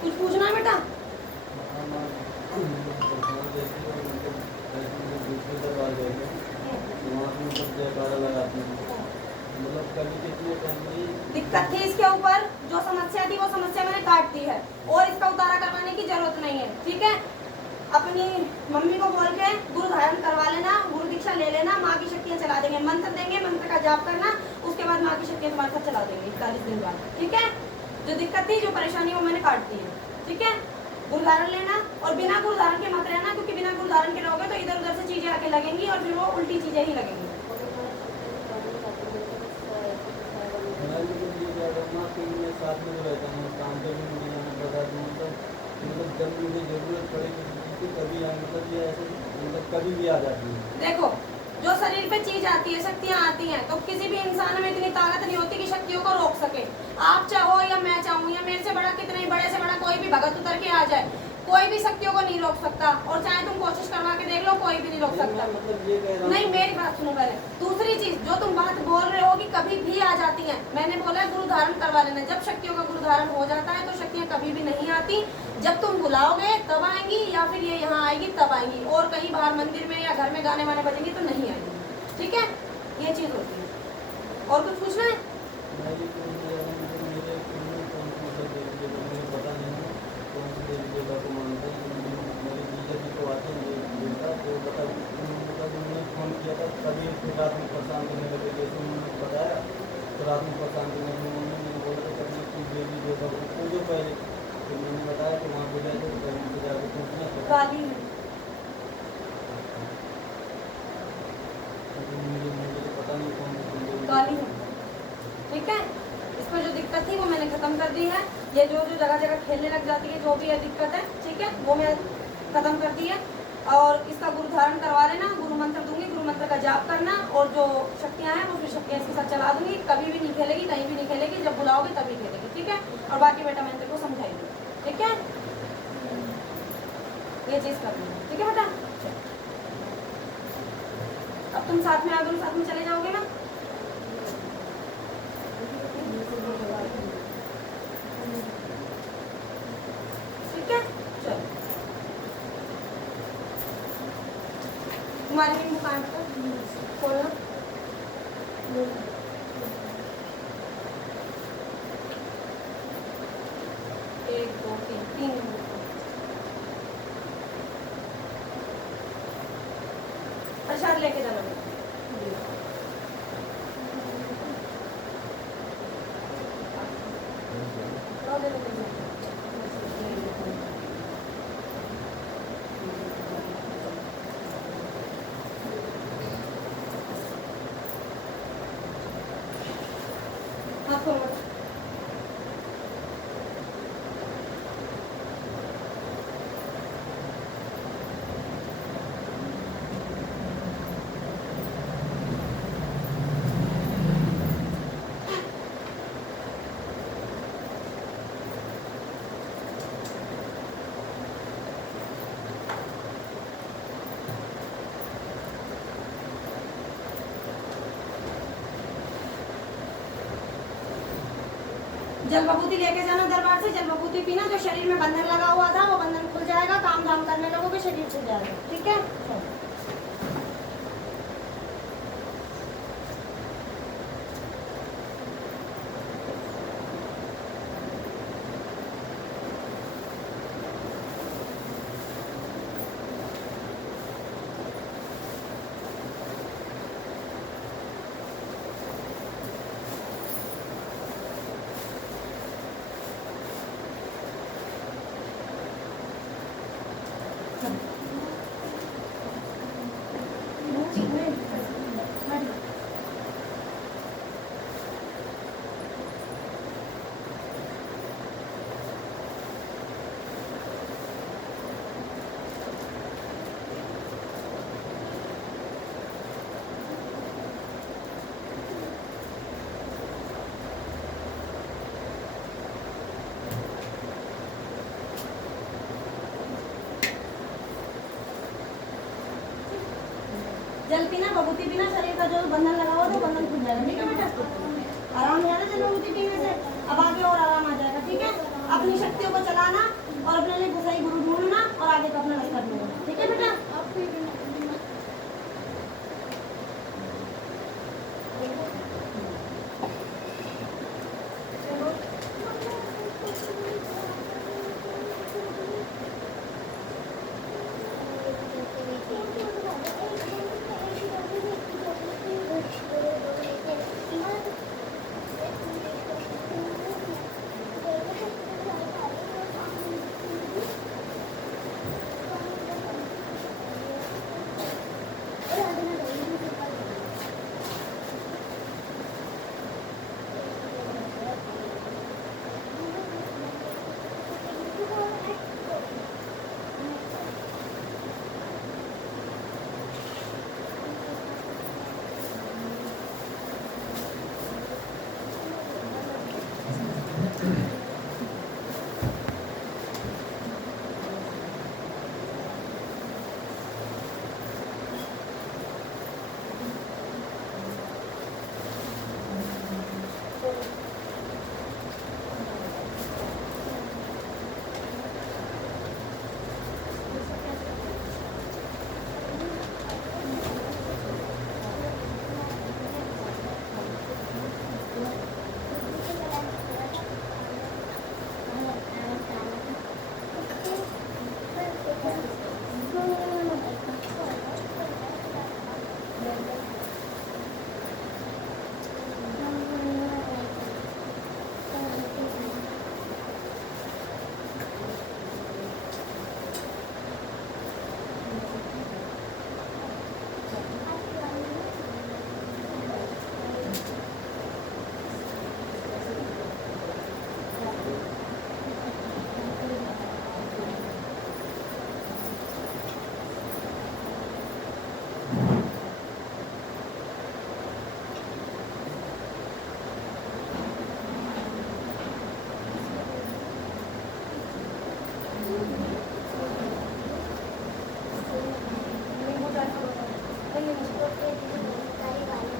कुछ पूछना है बेटा? दिक्कत थी इसके ऊपर, जो समस्या थी वो समस्या मैंने काट दी है और इसका उतारा करवाने की जरूरत नहीं है, ठीक है? अपनी मम्मी को बोल के गुरु धारण करवा लेना, गुरु दीक्षा ले लेना, माँ की शक्तियाँ चला देंगे, मंत्र देंगे, मंत्र का जाप करना, उसके बाद माँ की शक्तियाँ तुम्हारे साथ चला देंगे 41 दिन बाद, ठीक है? जो दिक्कत थी, जो परेशानी वो मैंने काट दी है, ठीक है? गुरु धारण लेना और बिना गुरु धारण के मत रहना, क्योंकि बिना गुरु धारण के रहोगे तो इधर उधर से चीजें आके लगेंगी और फिर वो उल्टी चीजें ही लगेंगी। कि मैं साथ में तो रहता हूँ, काम पे भी मुझे जाना पड़ता है, तो मतलब जब मुझे ज़रूरत पड़े किसी चीज़ की कभी मतलब ये ऐसे मतलब कभी भी आ जाती है। देखो, जो शरीर पे चीज आती है, शक्तियाँ आती हैं, तो किसी भी इंसान में इतनी ताकत नहीं होती कि शक्तियों को रोक सके। आप चाहो या मैं चाहूँ या मेरे से बड़ा कितने ही बड़े से बड़ा कोई भी भगत उतर के आ जाए, कोई भी शक्तियों को नहीं रोक सकता। और चाहे तुम कोशिश करवा के देख लो, कोई भी नहीं रोक सकता। मतलब ये कह रहा हूँ नहीं, मेरी बात सुनो पहले। दूसरी चीज जो तुम बात बोल रहे हो कि कभी भी आ जाती हैं, मैंने बोला गुरु धारण करवा लेना। जब शक्तियों का गुरु धारण हो जाता है तो शक्तियाँ कभी भी नहीं आती। जब तुम बुलाओगे तब आएंगी, या फिर ये यहाँ आएगी तब आएंगी। और कहीं बाहर मंदिर में या घर में गाने वाने बजेंगे तो नहीं आएंगी। ठीक है, ये चीज होती है। और कुछ पूछना है? मुझे पता नहीं है कौन सी देवी देवता को मानते हैं। मेरी जीजा जी को आते हैं देवता, तो मतलब उन्होंने फ़ोन किया था, कभी फिर रात में परेशान करने लगे, जैसे उन्होंने बताया तो रात में परेशान करने लगे। मैंने बोला था कभी कुछ देवी देवता को पूजो पहले, तो मैंने बताया कि वहाँ पे जाए तो पहले उनसे जाकर पूछना था। काली है, मुझे तो पता नहीं कौन सी देवी काली है। ठीक है, इसमें जो दिक्कत थी वो मैंने खत्म कर दी है। ये जो जो जगह जगह खेलने लग जाती है, जो भी ये दिक्कत है, ठीक है, वो मैं खत्म कर दी है। और इसका गुरु धारण करवा लेना, गुरु मंत्र दूंगी, गुरु मंत्र का जाप करना, और जो शक्तियाँ हैं वो फिर शक्तियाँ इसके साथ चला दूंगी। कभी भी नहीं खेलेगी, कहीं भी नहीं खेलेगी, जब बुलाओगे तभी खेलेगी। ठीक है, और बाकी बेटा मैंने तेरे को समझाई। ठीक है, ये चीज करनी है। ठीक है बेटा, अब तुम साथ में आ दोनों साथ में चले जाओगे ना? ठीक है, चलो। तुम्हारी भी दुकान पर खोलना। एक दो तीन, तीन प्रसाद लेके जाना। हाथ खोलो। जल बबूती लेके जाना दरबार से, जल बबूती पीना। जो शरीर में बंधन लगा हुआ था वो बंधन खुल जाएगा, काम धाम करने लगोगे शरीर खुल जाएगा। ठीक है, जल पीना, बबूती पीना, शरीर का जो बंधन लगा हुआ तो बंधन खुल जाएगा। ठीक है बेटा, आराम हो जाएगा जल बबूती पीने से। अब आगे और आराम आ जाएगा। ठीक है, अपनी शक्तियों को चलाना और अपने लिए सही गुरु ढूंढना और आगे तो अपना रास्ता ढूंढना। ठीक है बेटा,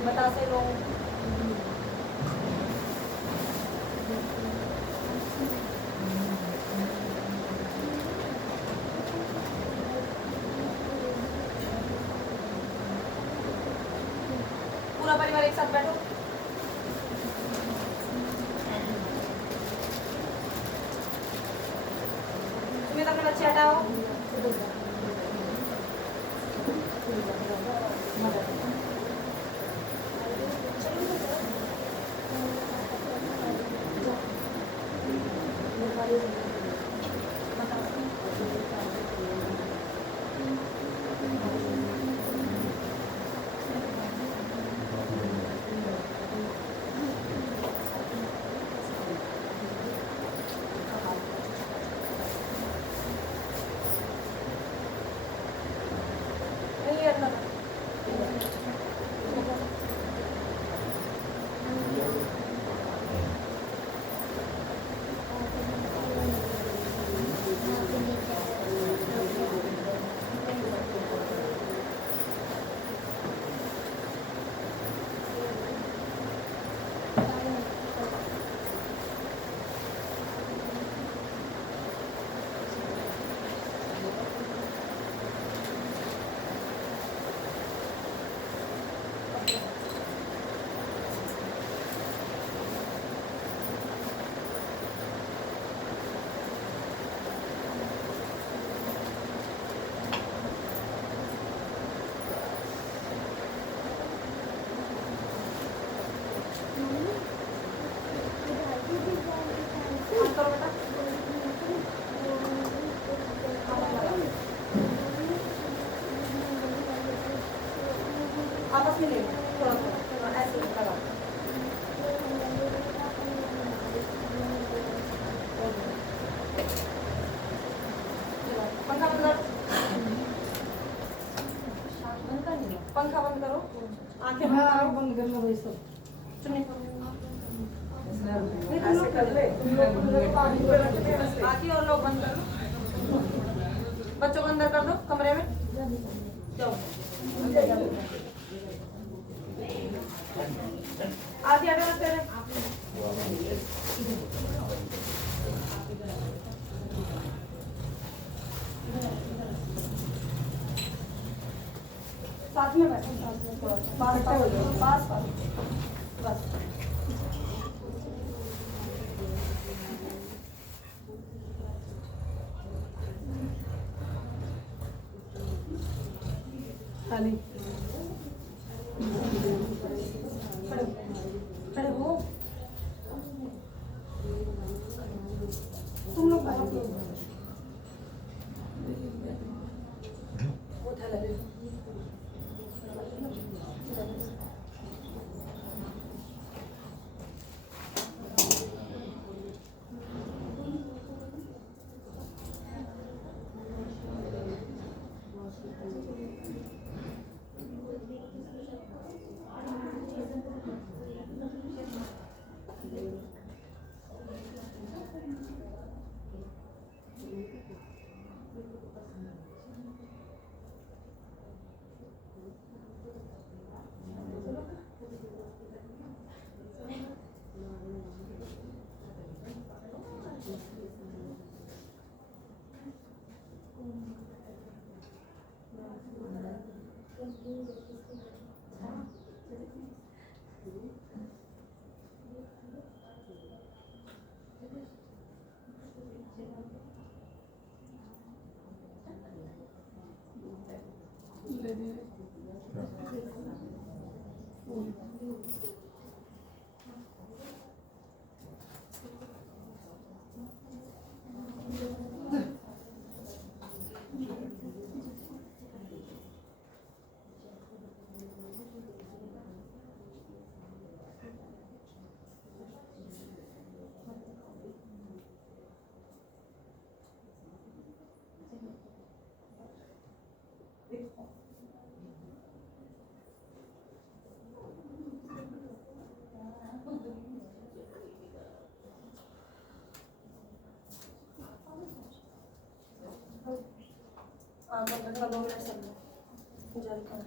बतासे लो। पूरा परिवार एक साथ बैठो। सुमित अपने बच्चे हटाओ। नहीं अंदर। काम करो बेटा। आपस में ले लो थोड़ा थोड़ा ऐसे लगा। पंखा बंद करो। पंखा बंद करो। आंखें बंद करो। बंद कर लो भाई सब। चुन्नी करो। ऐसे कर ले। बाकी और लोग बंद करो। बच्चों को अंदर कर दो कमरे में। जाओ। आधी आगे रख तेरे। साथ में बैठो। पास पास पास बस। खाली खड़े हो। तुम लोग बाहर हो। वो थैला दे। आंख बंद कर 2 मिनट सब जल कर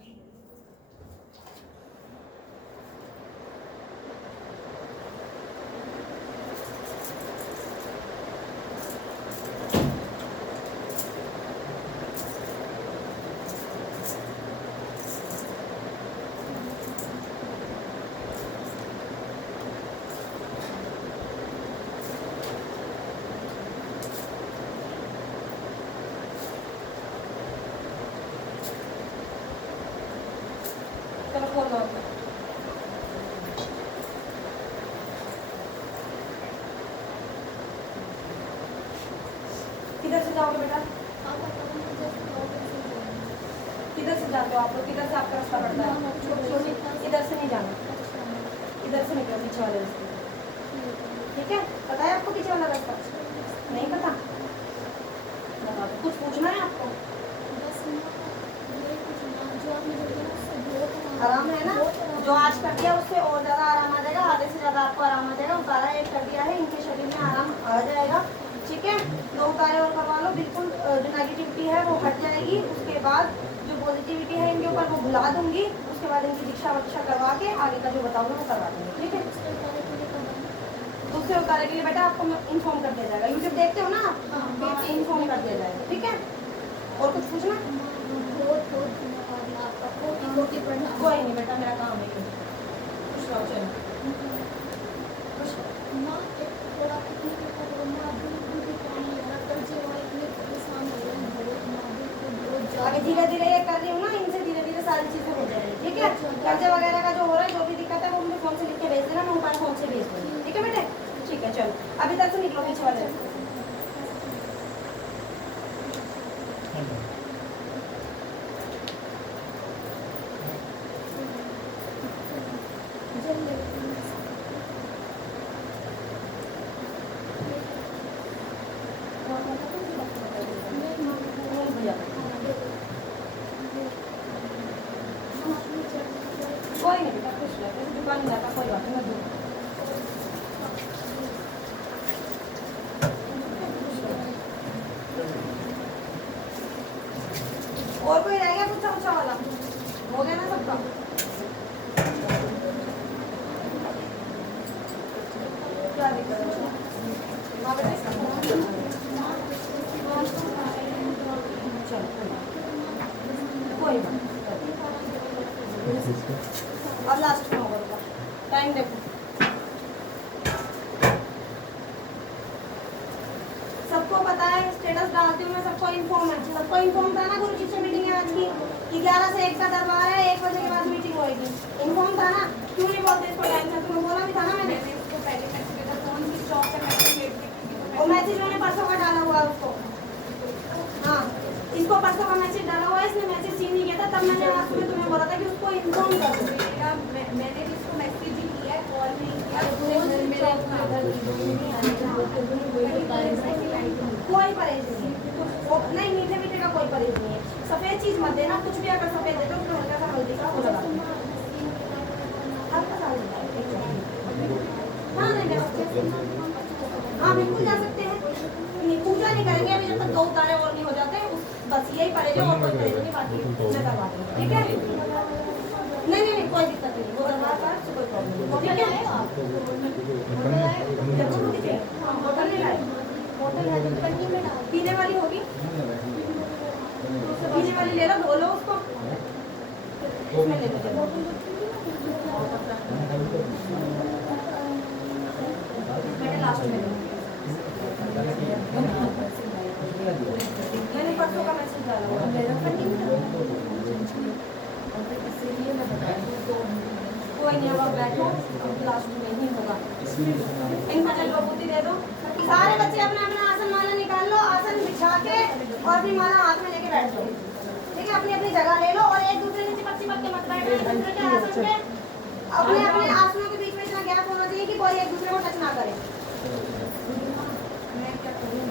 चलो खोल लो। किधर से जाओगे बेटा? किधर से जाते हो आप लोग? किधर से आपका रास्ता पड़ता है? इधर से नहीं जाना, इधर से निकलो पीछे वाले रास्ते। ठीक है, पता है आपको पीछे वाला रास्ता? नहीं पता? बताओ, कुछ पूछना है आपको? आराम है ना? जो आज कर दिया उससे और ज़्यादा आराम आ जाएगा, आधे से ज़्यादा आपको आराम आ जाएगा। उतारा एक कर दिया है, इनके शरीर में आराम आ जाएगा। ठीक है, 2 उतारे और करवा लो, बिल्कुल जो नेगेटिविटी है वो हट जाएगी। उसके बाद जो पॉजिटिविटी है इनके ऊपर वो भुला दूंगी। उसके बाद इनकी दीक्षा वक्षा करवा के आगे का जो बताऊंगा वो करवा दूंगी। ठीक है, दूसरे उतारे के लिए बेटा आपको इन्फॉर्म कर दिया जाएगा। यूट्यूब देखते हो ना आप? इन्फॉर्म कर दिया जाएगा। ठीक है, और कुछ पूछना? कोई नहीं बेटा, मेरा काम है। खुश रहो, चलो खुश रहो। अभी धीरे धीरे ये कर रही हूँ ना, इनसे धीरे धीरे सारी चीजें हो जाएंगी। ठीक है, कर्जे वगैरह का जो हो रहा है, जो भी दिक्कत है वो मुझे फोन से लिख के भेज देना, मैं मोबाइल फोन से भेज दूँगी। ठीक है बेटे? ठीक है, चलो अभी तक से निकलो पीछे वाले रास्ते से। कोई नहीं बेटा, खुश रहो, दुकान नहीं जाता, कोई बात नहीं, मैं दूँ। और कोई रह गया पूछा पूछा वाला? हो गया ना सबका? क्या दिक्कत है? हाँ बेटा, चलो कोई बात नहीं। अब लास्ट में होगा, टाइम देखो। सबको पता है, स्टेटस डालती हूँ मैं, सबको इन्फॉर्म है। सबको इन्फॉर्म था ना, गुरु जी से मीटिंग है आज की, 11 से 1 का दरबार है, 1 बजे के बाद मीटिंग होएगी। इन्फॉर्म था ना? क्यों नहीं बोलते इसको टाइम से? तुम्हें बोला भी था ना मैंने। और मैसेज मैंने परसों का डाला हुआ है उसको। हाँ, इसको परसों का मैसेज डाला हुआ है, इसने मैसेज सीन नहीं किया था, तब मैंने आज सुबह तुम्हें बोला था कि उसको इन्फॉर्म कर दो। मैंने इसको मैसेज ही किया है, कॉल नहीं किया। कोई परहेज नहीं, नहीं मीठे मीठे का कोई परहेज नहीं है। सफेद चीज मत देना, कुछ भी अगर सफेद दे दो उसमें हल्का सा हल्दी का वो लगा देना, हल्का सा हल्दी का। हाँ नहीं, हाँ बिल्कुल जा सकते हैं। पूजा नहीं करेंगे अभी जब तक 2 उतारे और नहीं हो जाते। बस यही परहेज है, और कोई परहेज नहीं, बाकी मैं करवा दूँगी। ठीक है, नहीं नहीं कोई दिक्कत नहीं, वो दरबार का कोई प्रॉब्लम नहीं। ठीक है, बोतल नहीं लाए? बोतल है तो टंकी में डाल, पीने वाली होगी, पीने वाली ले लो, धो लो उसको, उसमें ले लो। मैंने लास्ट में मैंने परसों का मैसेज डाला हुआ है। कोई नहीं, अब आप बैठो, अब लास्ट में नहीं होगा। इनको चल विभूति दे दो। सारे बच्चे अपना अपना आसन माला निकाल लो, आसन बिछा के और अपनी माला हाथ में लेके बैठ जाओ। ठीक है, अपनी अपनी जगह ले लो और एक दूसरे से चिपक चिपक के मत बैठो। एक दूसरे के आसन पे, अपने अपने आसनों के बीच में इतना गैप होना चाहिए कि कोई एक दूसरे को टच ना करे। मैं क्या करूँ?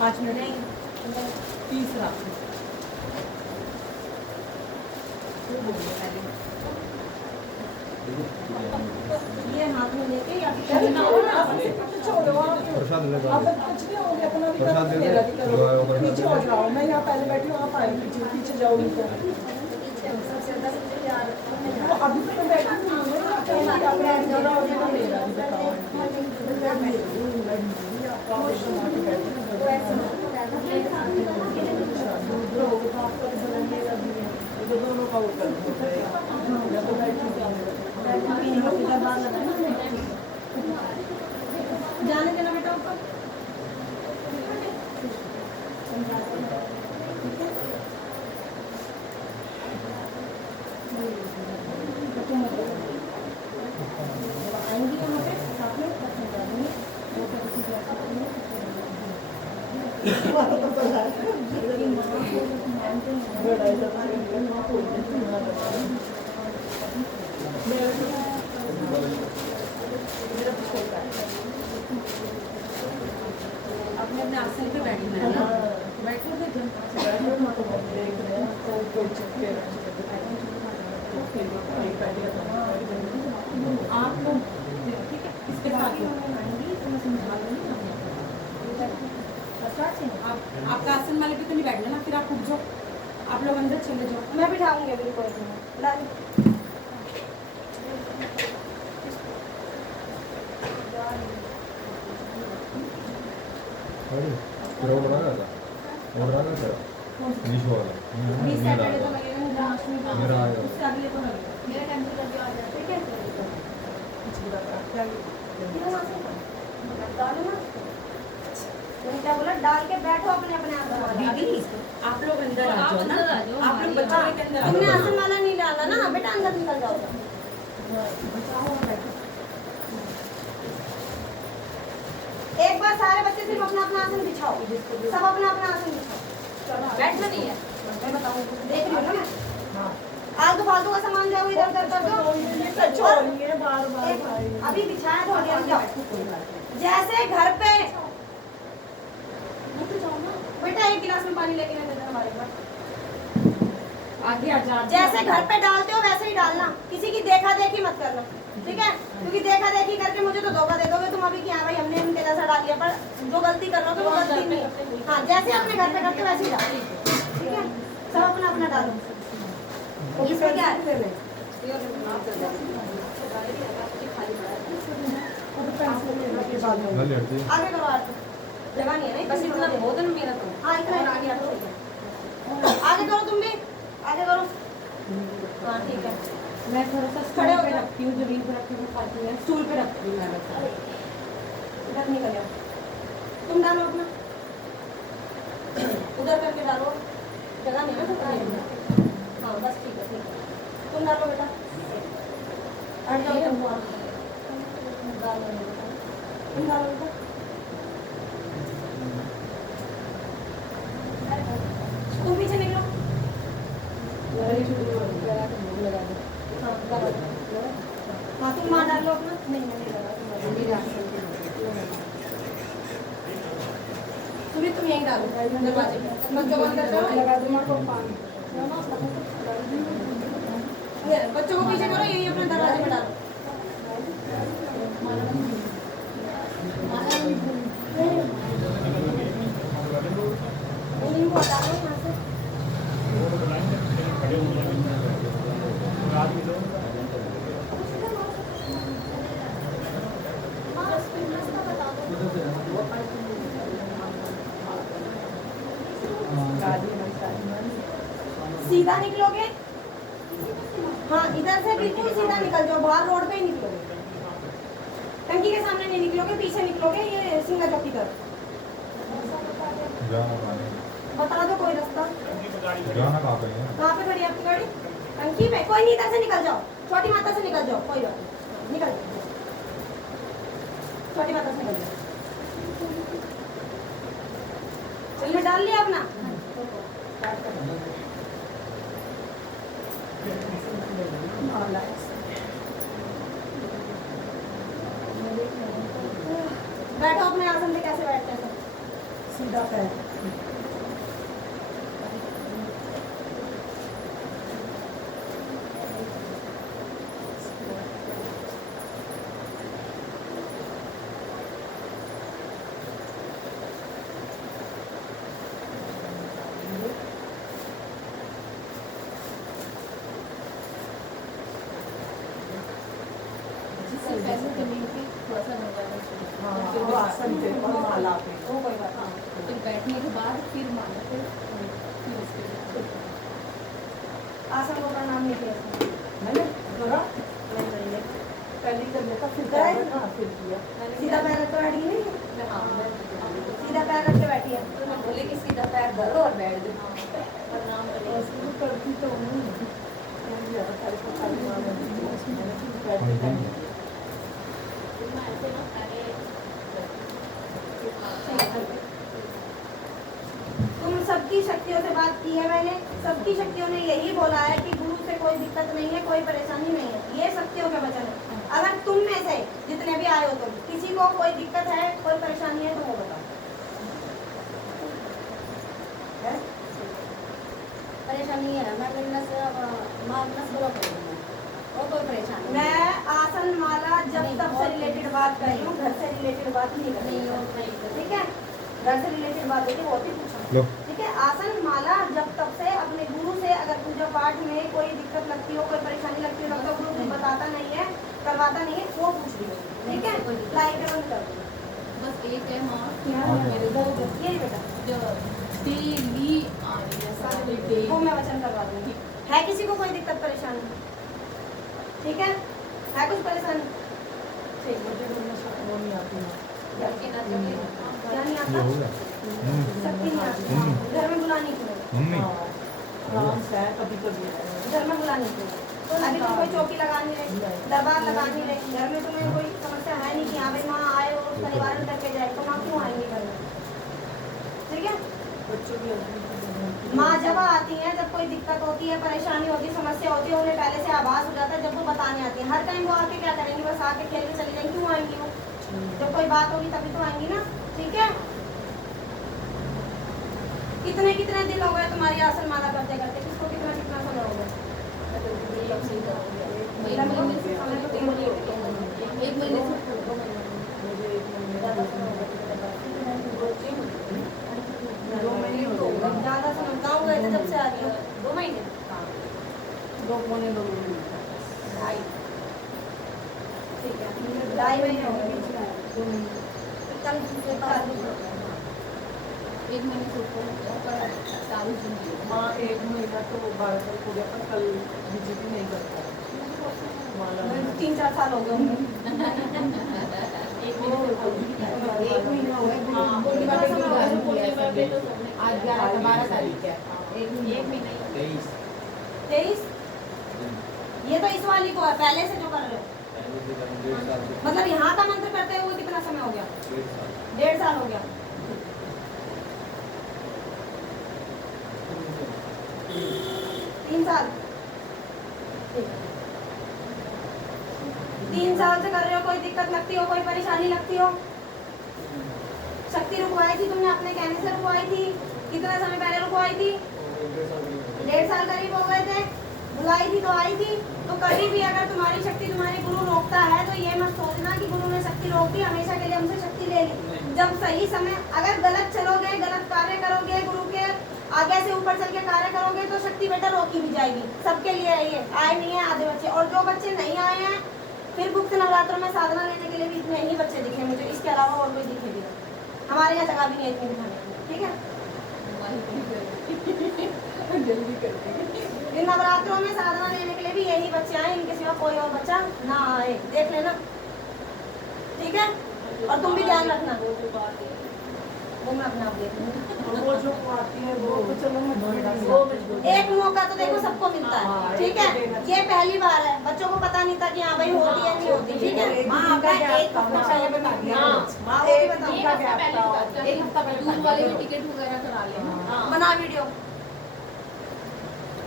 5 मिनट नहीं, तीसरा ये हाथ में लेके या प्रसाद लेने नीचे हो जाओ। मैं यहाँ पहले बैठी हूँ, आप आए पीछे पीछे जाओ नीचे। अभी तो मैं बैठी हूँ, दोनों का ऊपर जाने देना बेटा ऊपर। तुम्हाला तो पता है बड़ा है तो मां को मेरा कुछ होता है अपने अपने आसन पे बैठना है ना बैठो तो जम बैठो ना तो हम देख रहे हैं तो कोई चुपके आप लोग ठीक है इसके साथ मैं समझा दूंगी आपका आसन वाले पे तो नहीं बैठना ना, फिर आप उठ जाओ, आप लोग अंदर चले जाओ। मैं बिठाऊंगी अभी कोई नहीं ला ली। बीस सैटरडे तो लगेगा ना जन्माष्टमी का, मेरा आएगा। उससे अगले को लगेगा। मेरा कैंसिल कर दिया आ जाए, ठीक है? डालो ना मैंने क्या बोला डाल के बैठो अपने अपने आसन वाला। दीदी आप लोग अंदर आ जाओ ना, आप लोग बच्चों के अंदर आ तुमने जाओ। आसन वाला नहीं डाला ना बेटा अंदर निकल जाओ। एक बार सारे बच्चे सिर्फ अपना अपना आसन बिछाओ, सब अपना अपना आसन बिछाओ। बैठना नहीं है, मैं बताऊँ देख रही हूँ ना मैं। आलतू फालतू का सामान जाओ इधर उधर कर दो। ये सच हो रही है बार बार एक- भाई अभी बिछाया थोड़ी देर जाओ। जैसे घर पे बेटा एक गिलास में पानी लेके आने देना हमारे पास। आगे आ जा। जैसे घर पे डालते हो वैसे ही डालना, किसी की देखा देखी मत करना, ठीक है? क्योंकि देखा देखी करके मुझे तो धोखा दे दोगे तुम अभी कि हाँ भाई हमने इनके जैसा डाल लिया, पर जो गलती कर रहे हो तो वो गलती नहीं है। हाँ जैसे अपने घर पे करते हो वैसे ही डालो, ठीक है? सब अपना अपना डालो। इसमें क्या है? नली हटती है। आगे करो आगे, जगह नहीं है ना बस इतना बहुत है ना मेरा तो। हाँ इतना ही आगे हटो। आगे करो तुम भी, आगे करो। हाँ ठीक है। मैं थोड़ा सा खड़े स्टूल हो पे जाओ। रखती हूँ, जो रिंग पे रखती हूँ खाती है, स्टूल पे रखती हूँ मैं बस। इधर निकल जाओ, तुम डालो अपना, उधर करके डालो, जगह नहीं है ना तो हाँ बस ठीक है तुम डालो बेटा, हट जाओ तुम वहाँ। डालो बेटा, तुम डालो बेटा। तुम पीछे निकलो। हाँ लगा दो। हाँ तुम वहाँ डालो अपना, नहीं मैं नहीं लगा, सुनी तुम यहीं डालो दरवाजे पे, बच्चों को अंदर करो, लगा दो माँ को पानी, बच्चों को पीछे करो, यहीं अपने दरवाजे पे डालो। इनको हटाओ यहाँ से। सीधा निकलोगे, हाँ इधर से बिल्कुल सीधा निकल जाओ, बाहर रोड पे ही निकलोगे, टंकी के सामने नहीं निकलोगे, पीछे निकलोगे, ये सिंगा चौकी तरफ। जाना पानी बता दो कोई रास्ता। जाना कहाँ पे है? कहाँ पे खड़ी है आपकी गाड़ी? टंकी पे। कोई नहीं, इधर से निकल जाओ, छोटी माता से निकल जाओ, कोई बात नहीं, निकल जाओ, छोटी माता से निकल जाओ। चलिए डाल लिया अपना, बैठो अपने आसन पे, कैसे बैठते हैं सब? सीधा पैर पैसे जमीन पे थोड़ा सा लगाना चाहिए। हाँ वो आसन पे और माला पे वो कोई बात हाँ, फिर बैठने के बाद फिर माला पे, फिर उसके बाद आसन को प्रणाम नहीं किया इसने। मैंने करा नहीं करेंगे। पहले करने का फिर गए? हाँ फिर किया सीधा पैर रख के बैठी नहीं, हाँ, मैं सीधा पैर रख के बैठी है। तो मैं बोले कि सीधा पैर धरो और बैठ जाओ। प्रणाम और करिए। उसको करती तो हूँ मैंने ज़्यादा सारे को खाली मार दी मैंने फिर बैठ के करनी है। सबकी शक्तियों से बात की है मैंने, सबकी शक्तियों ने यही बोला है कि गुरु से कोई दिक्कत नहीं है, कोई परेशानी नहीं है। ये शक्तियों के वचन है। अगर तुम में से जितने भी आए हो तुम किसी को कोई दिक्कत है, कोई परेशानी है तो वो बताओ। परेशानी है, मैं नस बोला करूँगी और कोई परेशानी मैं आसन माला जब तब से रिलेटेड बात कर रही हूँ, घर से रिलेटेड बात नहीं कर रही नहीं हूँ। और ठीक है, घर से रिलेटेड बात होती है वो भी पूछा। ठीक है, आसन माला जब तब से अपने गुरु से अगर पूजा पाठ में कोई दिक्कत लगती हो, कोई परेशानी लगती हो, लगता है गुरु कुछ बताता नहीं है, करवाता नहीं है, वो पूछ रही हो। ठीक है, लाइट बंद कर दो। बस एक है माँ क्या है मेरे को ये बेटा डेली आ रही है सारे वो मैं वचन करवा दूंगी। है किसी को कोई दिक्कत परेशानी? ठीक है कुछ परेशानी? ठीक, मुझे वो नहीं आती ना। क्या नहीं ये आता? हो गया शक्ति नहीं आती। घर में बुलानी क्यों? मम्मी आराम से है, कभी कभी है। घर में बुलानी क्यों? अभी तुम कोई चौकी लगा नहीं रहे, दरबार लगा नहीं रहे, घर में तुम्हें कोई समस्या है नहीं कि हाँ भाई माँ आए और उसका निवारण करके जाए, तो माँ क्यों आएंगी घर में? ठीक है, बच्चों की माँ जब आती है, जब कोई दिक्कत होती है, परेशानी होती है, समस्या होती है, उन्हें पहले से आभास हो जाता है जब वो बताने आती है। हर टाइम वो आके क्या करेंगी? बस आके खेल के चली जाएंगी। क्यों आएंगी वो? जब कोई बात होगी तभी तो आएंगी ना। ठीक है, कितने कितने दिन हो गए तुम्हारी आसन माला करते करते? किसको कितना कितना समय हो गया? लगभग समय तो 3 महीने हो गए। एक महीने से मुझे 1 महीने ज़्यादा समय हो गया। 2 महीने हो गए। ज़्यादा समय गाँव गए थे जब से आ रही हो? 2 महीने? 2 पौने 2 महीने। ढाई। ठीक है, 2.5 महीने हो गए। 2 महीने। कल से कल एक महीने से ऊपर हो गया पर 40 दिन हुए। माँ 1 महीना तो 12 तारीख हो गया, पर कल विजिट नहीं करता। माला 3-4 साल हो गए होंगे। एक महीना हो गया। पूर्णिमा पे तो पूर्णिमा पे तो आज 12 तारीख है। एक महीना 23? ये तो इस वाली को है, पहले से जो कर रहे हो। मतलब यहाँ का मंत्र करते हुए कितना समय हो गया? 1.5 साल हो गया। 3 साल? 3 साल से कर रहे हो, कोई दिक्कत लगती हो, कोई परेशानी लगती हो? शक्ति रुकवाई थी तुमने, अपने कहने से रुकवाई थी? कितना समय पहले रुकवाई थी? 1.5 साल करीब हो गए थे। बुलाई थी तो आई थी। तो कभी भी अगर तुम्हारी शक्ति तुम्हारे गुरु रोकता है तो ये मत सोचना कि गुरु ने शक्ति रोक दी, हमेशा के लिए हमसे शक्ति ले ली। जब सही समय, अगर गलत चलोगे, गलत कार्य करोगे, गुरु के आगे से ऊपर चल के कार्य करोगे तो शक्ति बेटा रोकी भी जाएगी। सबके लिए है ये, आए नहीं है आधे बच्चे, और जो बच्चे नहीं आए हैं फिर गुप्त नवरात्रों में साधना लेने के लिए भी इतने ही बच्चे दिखे मुझे, इसके अलावा और कोई दिखे भी नहीं। हमारे यहाँ जगह भी नहीं है इतनी दिखाने की। ठीक है, जल्दी कर देंगे। इन नवरात्रों में साधना लेने के लिए भी यही बच्चे आए, इनके सिवा कोई और बच्चा ना आए। देख लेना, ठीक है, और तुम भी ध्यान रखना। वो मैं अपना आप देख लूँगी। वो जो आती है वो तो चलो मैं एक मौका तो देखो सबको मिलता है। ठीक है, ये पहली बार है, बच्चों को पता नहीं था कि हाँ भाई होती है नहीं होती। ठीक है, माँ आपका एक हफ्ता पहले बता दिया। हाँ, वो भी बताओ। एक हफ्ता पहले दूर वाले की टिकट वगैरह करा लेना। बना वीडियो।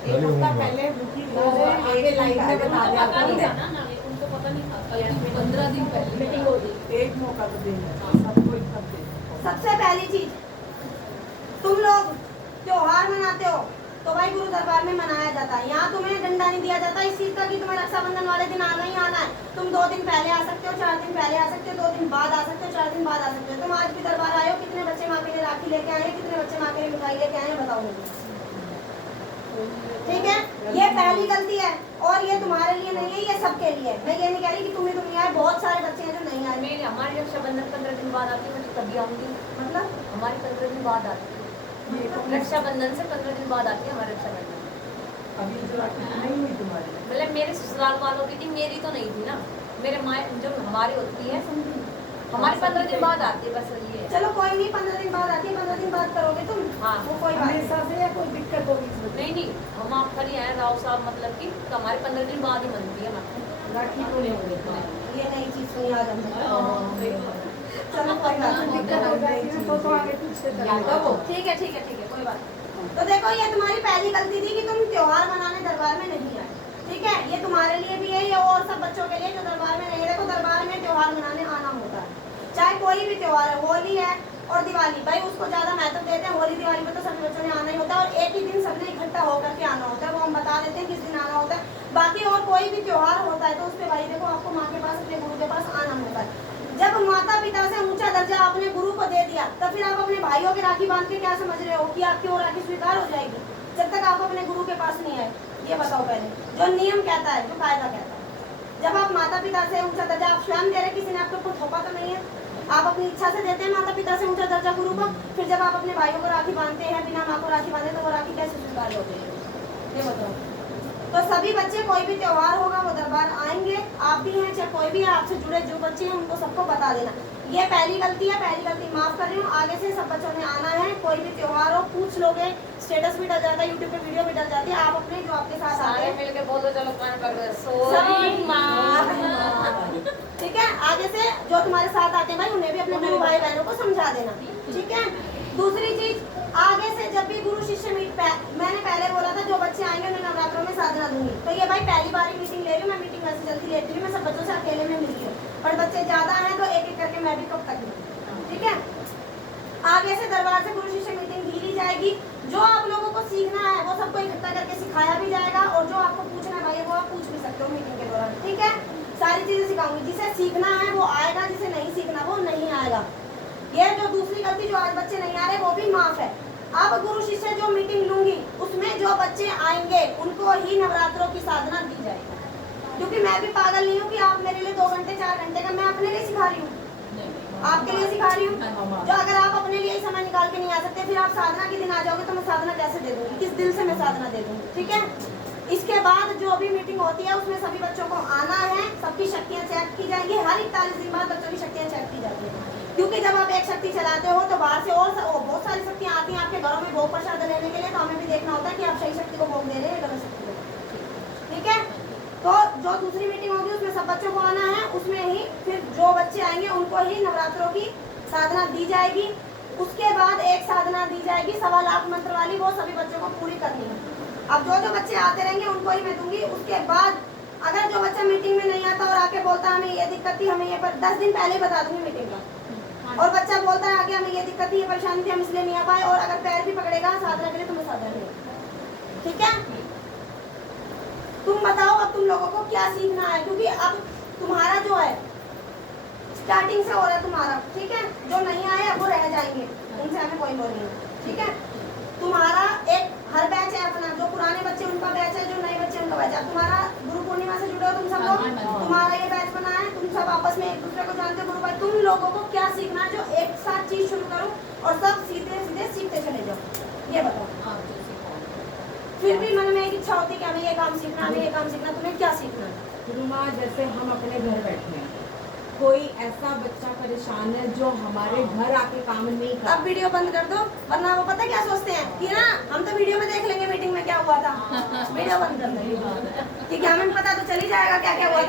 एक हफ्ता पहले रुकी आगे लाइन में बता दिया। उनको पता नहीं था, 15 दिन पहले मीटिंग हो गई। एक मौका तो देना, सबको एक मत देना। सबसे पहली चीज, तुम लोग त्योहार मनाते हो तो भाई गुरु दरबार में मनाया जाता है। यहाँ तुम्हें डंडा नहीं दिया जाता इस चीज का कि तुम्हें रक्षाबंधन वाले दिन आना ही आना है। तुम 2 दिन पहले आ सकते हो, 4 दिन पहले आ सकते हो, 2 दिन बाद आ सकते हो, 4 दिन बाद आ सकते हो। तुम आज भी दरबार आए हो, कितने बच्चे माँ के लिए राखी लेके आए हैं, कितने बच्चे माँ के लिए मिठाई लेके आए हैं, बताओ मुझे। ठीक है, ये पहली गलती है, और ये तुम्हारे लिए नहीं है, ये सबके लिए है। मैं ये नहीं कह रही कि तुम्हें तुम नहीं आए, बहुत सारे बच्चे हैं जो नहीं आए। मेरी हमारी रक्षाबंधन 15 दिन बाद आती है, मैं तो तभी आऊंगी। मतलब हमारी 15 दिन बाद आती है, रक्षाबंधन से 15 दिन बाद आती है हमारी रक्षाबंधन। अभी जो राखी नहीं हुई तुम्हारी, मतलब मेरे ससुराल वालों की थी, मेरी तो नहीं थी ना। मेरे माँ जो हमारी होती है हमारी 15 दिन बाद आती है, बस ये है। चलो कोई नहीं, 15 दिन बाद आती है, 15 दिन बाद करोगे तुम। हाँ। वो कोई बात नहीं। हमेशा से या कोई दिक्कत होगी इसमें? नहीं हम आप खड़ी हैं राव साहब, मतलब कि तो हमारी 15 दिन बाद ही बनती है राखी को नहीं होगी। ये नई चीज सुनी आज हमने। चलो कोई बात नहीं। दिक्कत हो जाएगी तो आगे पीछे या तो वो ठीक है कोई बात नहीं। तो देखो ये तुम्हारी पहली गलती थी कि तुम त्योहार मनाने दरबार में नहीं आए, ठीक है। ये तुम्हारे लिए भी है, ये और सब बच्चों के लिए जो दरबार में नहीं। देखो दरबार में त्योहार मनाने आना होता है, चाहे कोई भी त्योहार है, होली है और दिवाली, भाई उसको ज्यादा महत्व देते हैं। होली दिवाली में तो सभी बच्चों ने आना ही होता है और एक ही दिन सबने इकट्ठा होकर के आना होता है, वो हम बता देते हैं किस दिन आना होता है। बाकी और कोई भी त्योहार होता है तो उस पर भाई देखो आपको माँ के पास, अपने गुरु के पास आना होता है। जब माता पिता से ऊंचा दर्जा आपने गुरु को दे दिया, तब फिर आप अपने भाइयों के राखी बांध के क्या समझ रहे हो कि आपकी वो राखी स्वीकार हो जाएगी जब तक आप अपने गुरु के पास नहीं आए? ये बताओ पहले, जो नियम कहता है, जो कायदा कहता है। जब आप माता पिता से ऊंचा दर्जा आप स्वयं दे रहे, किसी ने आपके ऊपर थोपा तो नहीं है, आप अपनी इच्छा से देते हैं माता पिता से ऊंचा दर्जा गुरु को। फिर जब आप अपने भाइयों को राखी बांधते हैं, बिना माँ को राखी बांधे, तो वो राखी कैसे स्वीकार होती है? ये बताओ। तो सभी बच्चे, कोई भी त्योहार होगा वो दरबार आएंगे, आप भी हैं चाहे कोई भी है, आपसे जुड़े जो बच्चे हैं उनको सबको बता देना। ये पहली गलती है, पहली गलती माफ कर रही हूँ। आगे से सब बच्चों ने आना है, कोई भी त्योहार हो पूछ लोगे, स्टेटस भी डल जाता है, यूट्यूब पे वीडियो भी डल जाती है। आप अपने जो आपके साथ आते सारे हैं मिलके बोलो, चलो कान पकड़ो, सॉरी माँ, ठीक है। आगे से जो तुम्हारे साथ आते हैं भाई उन्हें भी अपने गुरु भाई बहनों को समझा देना, ठीक है। दूसरी चीज, आगे से जब भी गुरु शिष्य मीट, मैंने पहले बोला था जो बच्चे आएंगे उन्हें नवरात्रों में साधना दूंगी, तो ये भाई पहली बार मीटिंग ले रही हूँ मैं। मीटिंग वैसे जल्दी लेती हूँ, मैं सब बच्चों से अकेले में मिलती हूँ, पर बच्चे ज्यादा हैं तो एक एक करके मैं भी कब तक लूँ, ठीक है। आगे से दरबार से गुरु शिष्य मीटिंग दी जाएगी। जो आप लोगों को सीखना है वो सबको इकट्ठा करके सिखाया भी जाएगा, और जो आपको पूछना है भाई वो आप पूछ भी सकते हो मीटिंग के दौरान, ठीक है। सारी चीजें सिखाऊंगी, जिसे सीखना है वो आएगा, जिसे नहीं सीखना वो नहीं आएगा। ये जो दूसरी गलती जो आज बच्चे नहीं आ रहे वो भी माफ है। अब गुरु शिष्य जो मीटिंग लूंगी उसमें जो बच्चे आएंगे उनको ही नवरात्रों की साधना दी जाएगी, क्योंकि मैं भी पागल नहीं हूँ कि आप मेरे लिए 2 घंटे 4 घंटे का, मैं अपने लिए सिखा रही हूँ, आपके लिए सिखा रही हूँ। जो अगर आप अपने लिए ही समय निकाल के नहीं आ सकते, फिर आप साधना के दिन आ जाओगे तो मैं साधना कैसे दे दूंगी, किस दिल से मैं साधना दे दूंगी, ठीक है। इसके बाद जो भी मीटिंग होती है उसमें सभी बच्चों को आना है, सबकी शक्तियाँ चेक की जाएंगी। हर 41 दिन बाद बच्चों की शक्तियाँ चेक की जाती है, क्योंकि जब आप एक शक्ति चलाते हो तो बाहर से और बहुत सारी शक्तियाँ आती हैं आपके घरों में भोग प्रसाद लेने के लिए, तो हमें भी देखना होता है कि आप सही शक्ति को भोग दे रहे हैं, गलत शक्ति को, ठीक है। तो जो दूसरी मीटिंग होगी उसमें सब बच्चों को आना है, उसमें ही फिर जो बच्चे आएंगे उनको ही नवरात्रों की साधना दी जाएगी। उसके बाद एक साधना दी जाएगी 1.25 लाख मंत्र वाली, वो सभी बच्चों को पूरी करनी है। अब जो बच्चे आते रहेंगे उनको ही मैं दूंगी। उसके बाद अगर जो बच्चा मीटिंग में नहीं आता और आके बोलता है हमें ये दिक्कत थी, हमें ये पर 10 दिन पहले ही बता दूंगी मीटिंग का, और बच्चा बोलता है आगे हमें ये दिक्कत थी, ये परेशानी थी, हम इसलिए नहीं आ पाए, और अगर पैर भी पकड़ेगा साधना के लिए तो मैं साधना नहीं, ठीक है। तुम बताओ अब तुम लोगों को क्या सीखना है, क्योंकि अब तुम्हारा जो है स्टार्टिंग से हो रहा है तुम्हारा, ठीक है। जो नहीं आए वो रह जाएंगे, उनसे हमें कोई बोल नहीं, ठीक है। तुम्हारा एक हर बैच है अपना, जो पुराने बच्चे उनका बैच है, जो नए बच्चे उनका बैच है। तुम्हारा गुरु पूर्णिमा से जुड़े हो तुम सब लोग, तुम्हारा ये बैच बना है, तुम सब आपस में एक दूसरे को जानते हो गुरु भाई। तुम लोगों को क्या सीखना है जो एक साथ चीज शुरू करो और सब सीधे सीधे सीखते चले जाओ, ये बताओ। फिर भी मन में एक इच्छा होती है कि हमें ये काम सीखना, हमें ये काम सीखना, तुम्हें क्या सीखना है? गुरु माँ, जैसे हम अपने घर बैठे हैं, कोई ऐसा बच्चा परेशान है जो हमारे घर आके काम नहीं कर, अब वीडियो बंद कर दो, वरना वो पता क्या सोचते हैं कि ना हम तो वीडियो में देख लेंगे मीटिंग में क्या हुआ था, वीडियो बंद कर दो, क्योंकि हमें पता तो चल ही जाएगा क्या क्या हुआ था।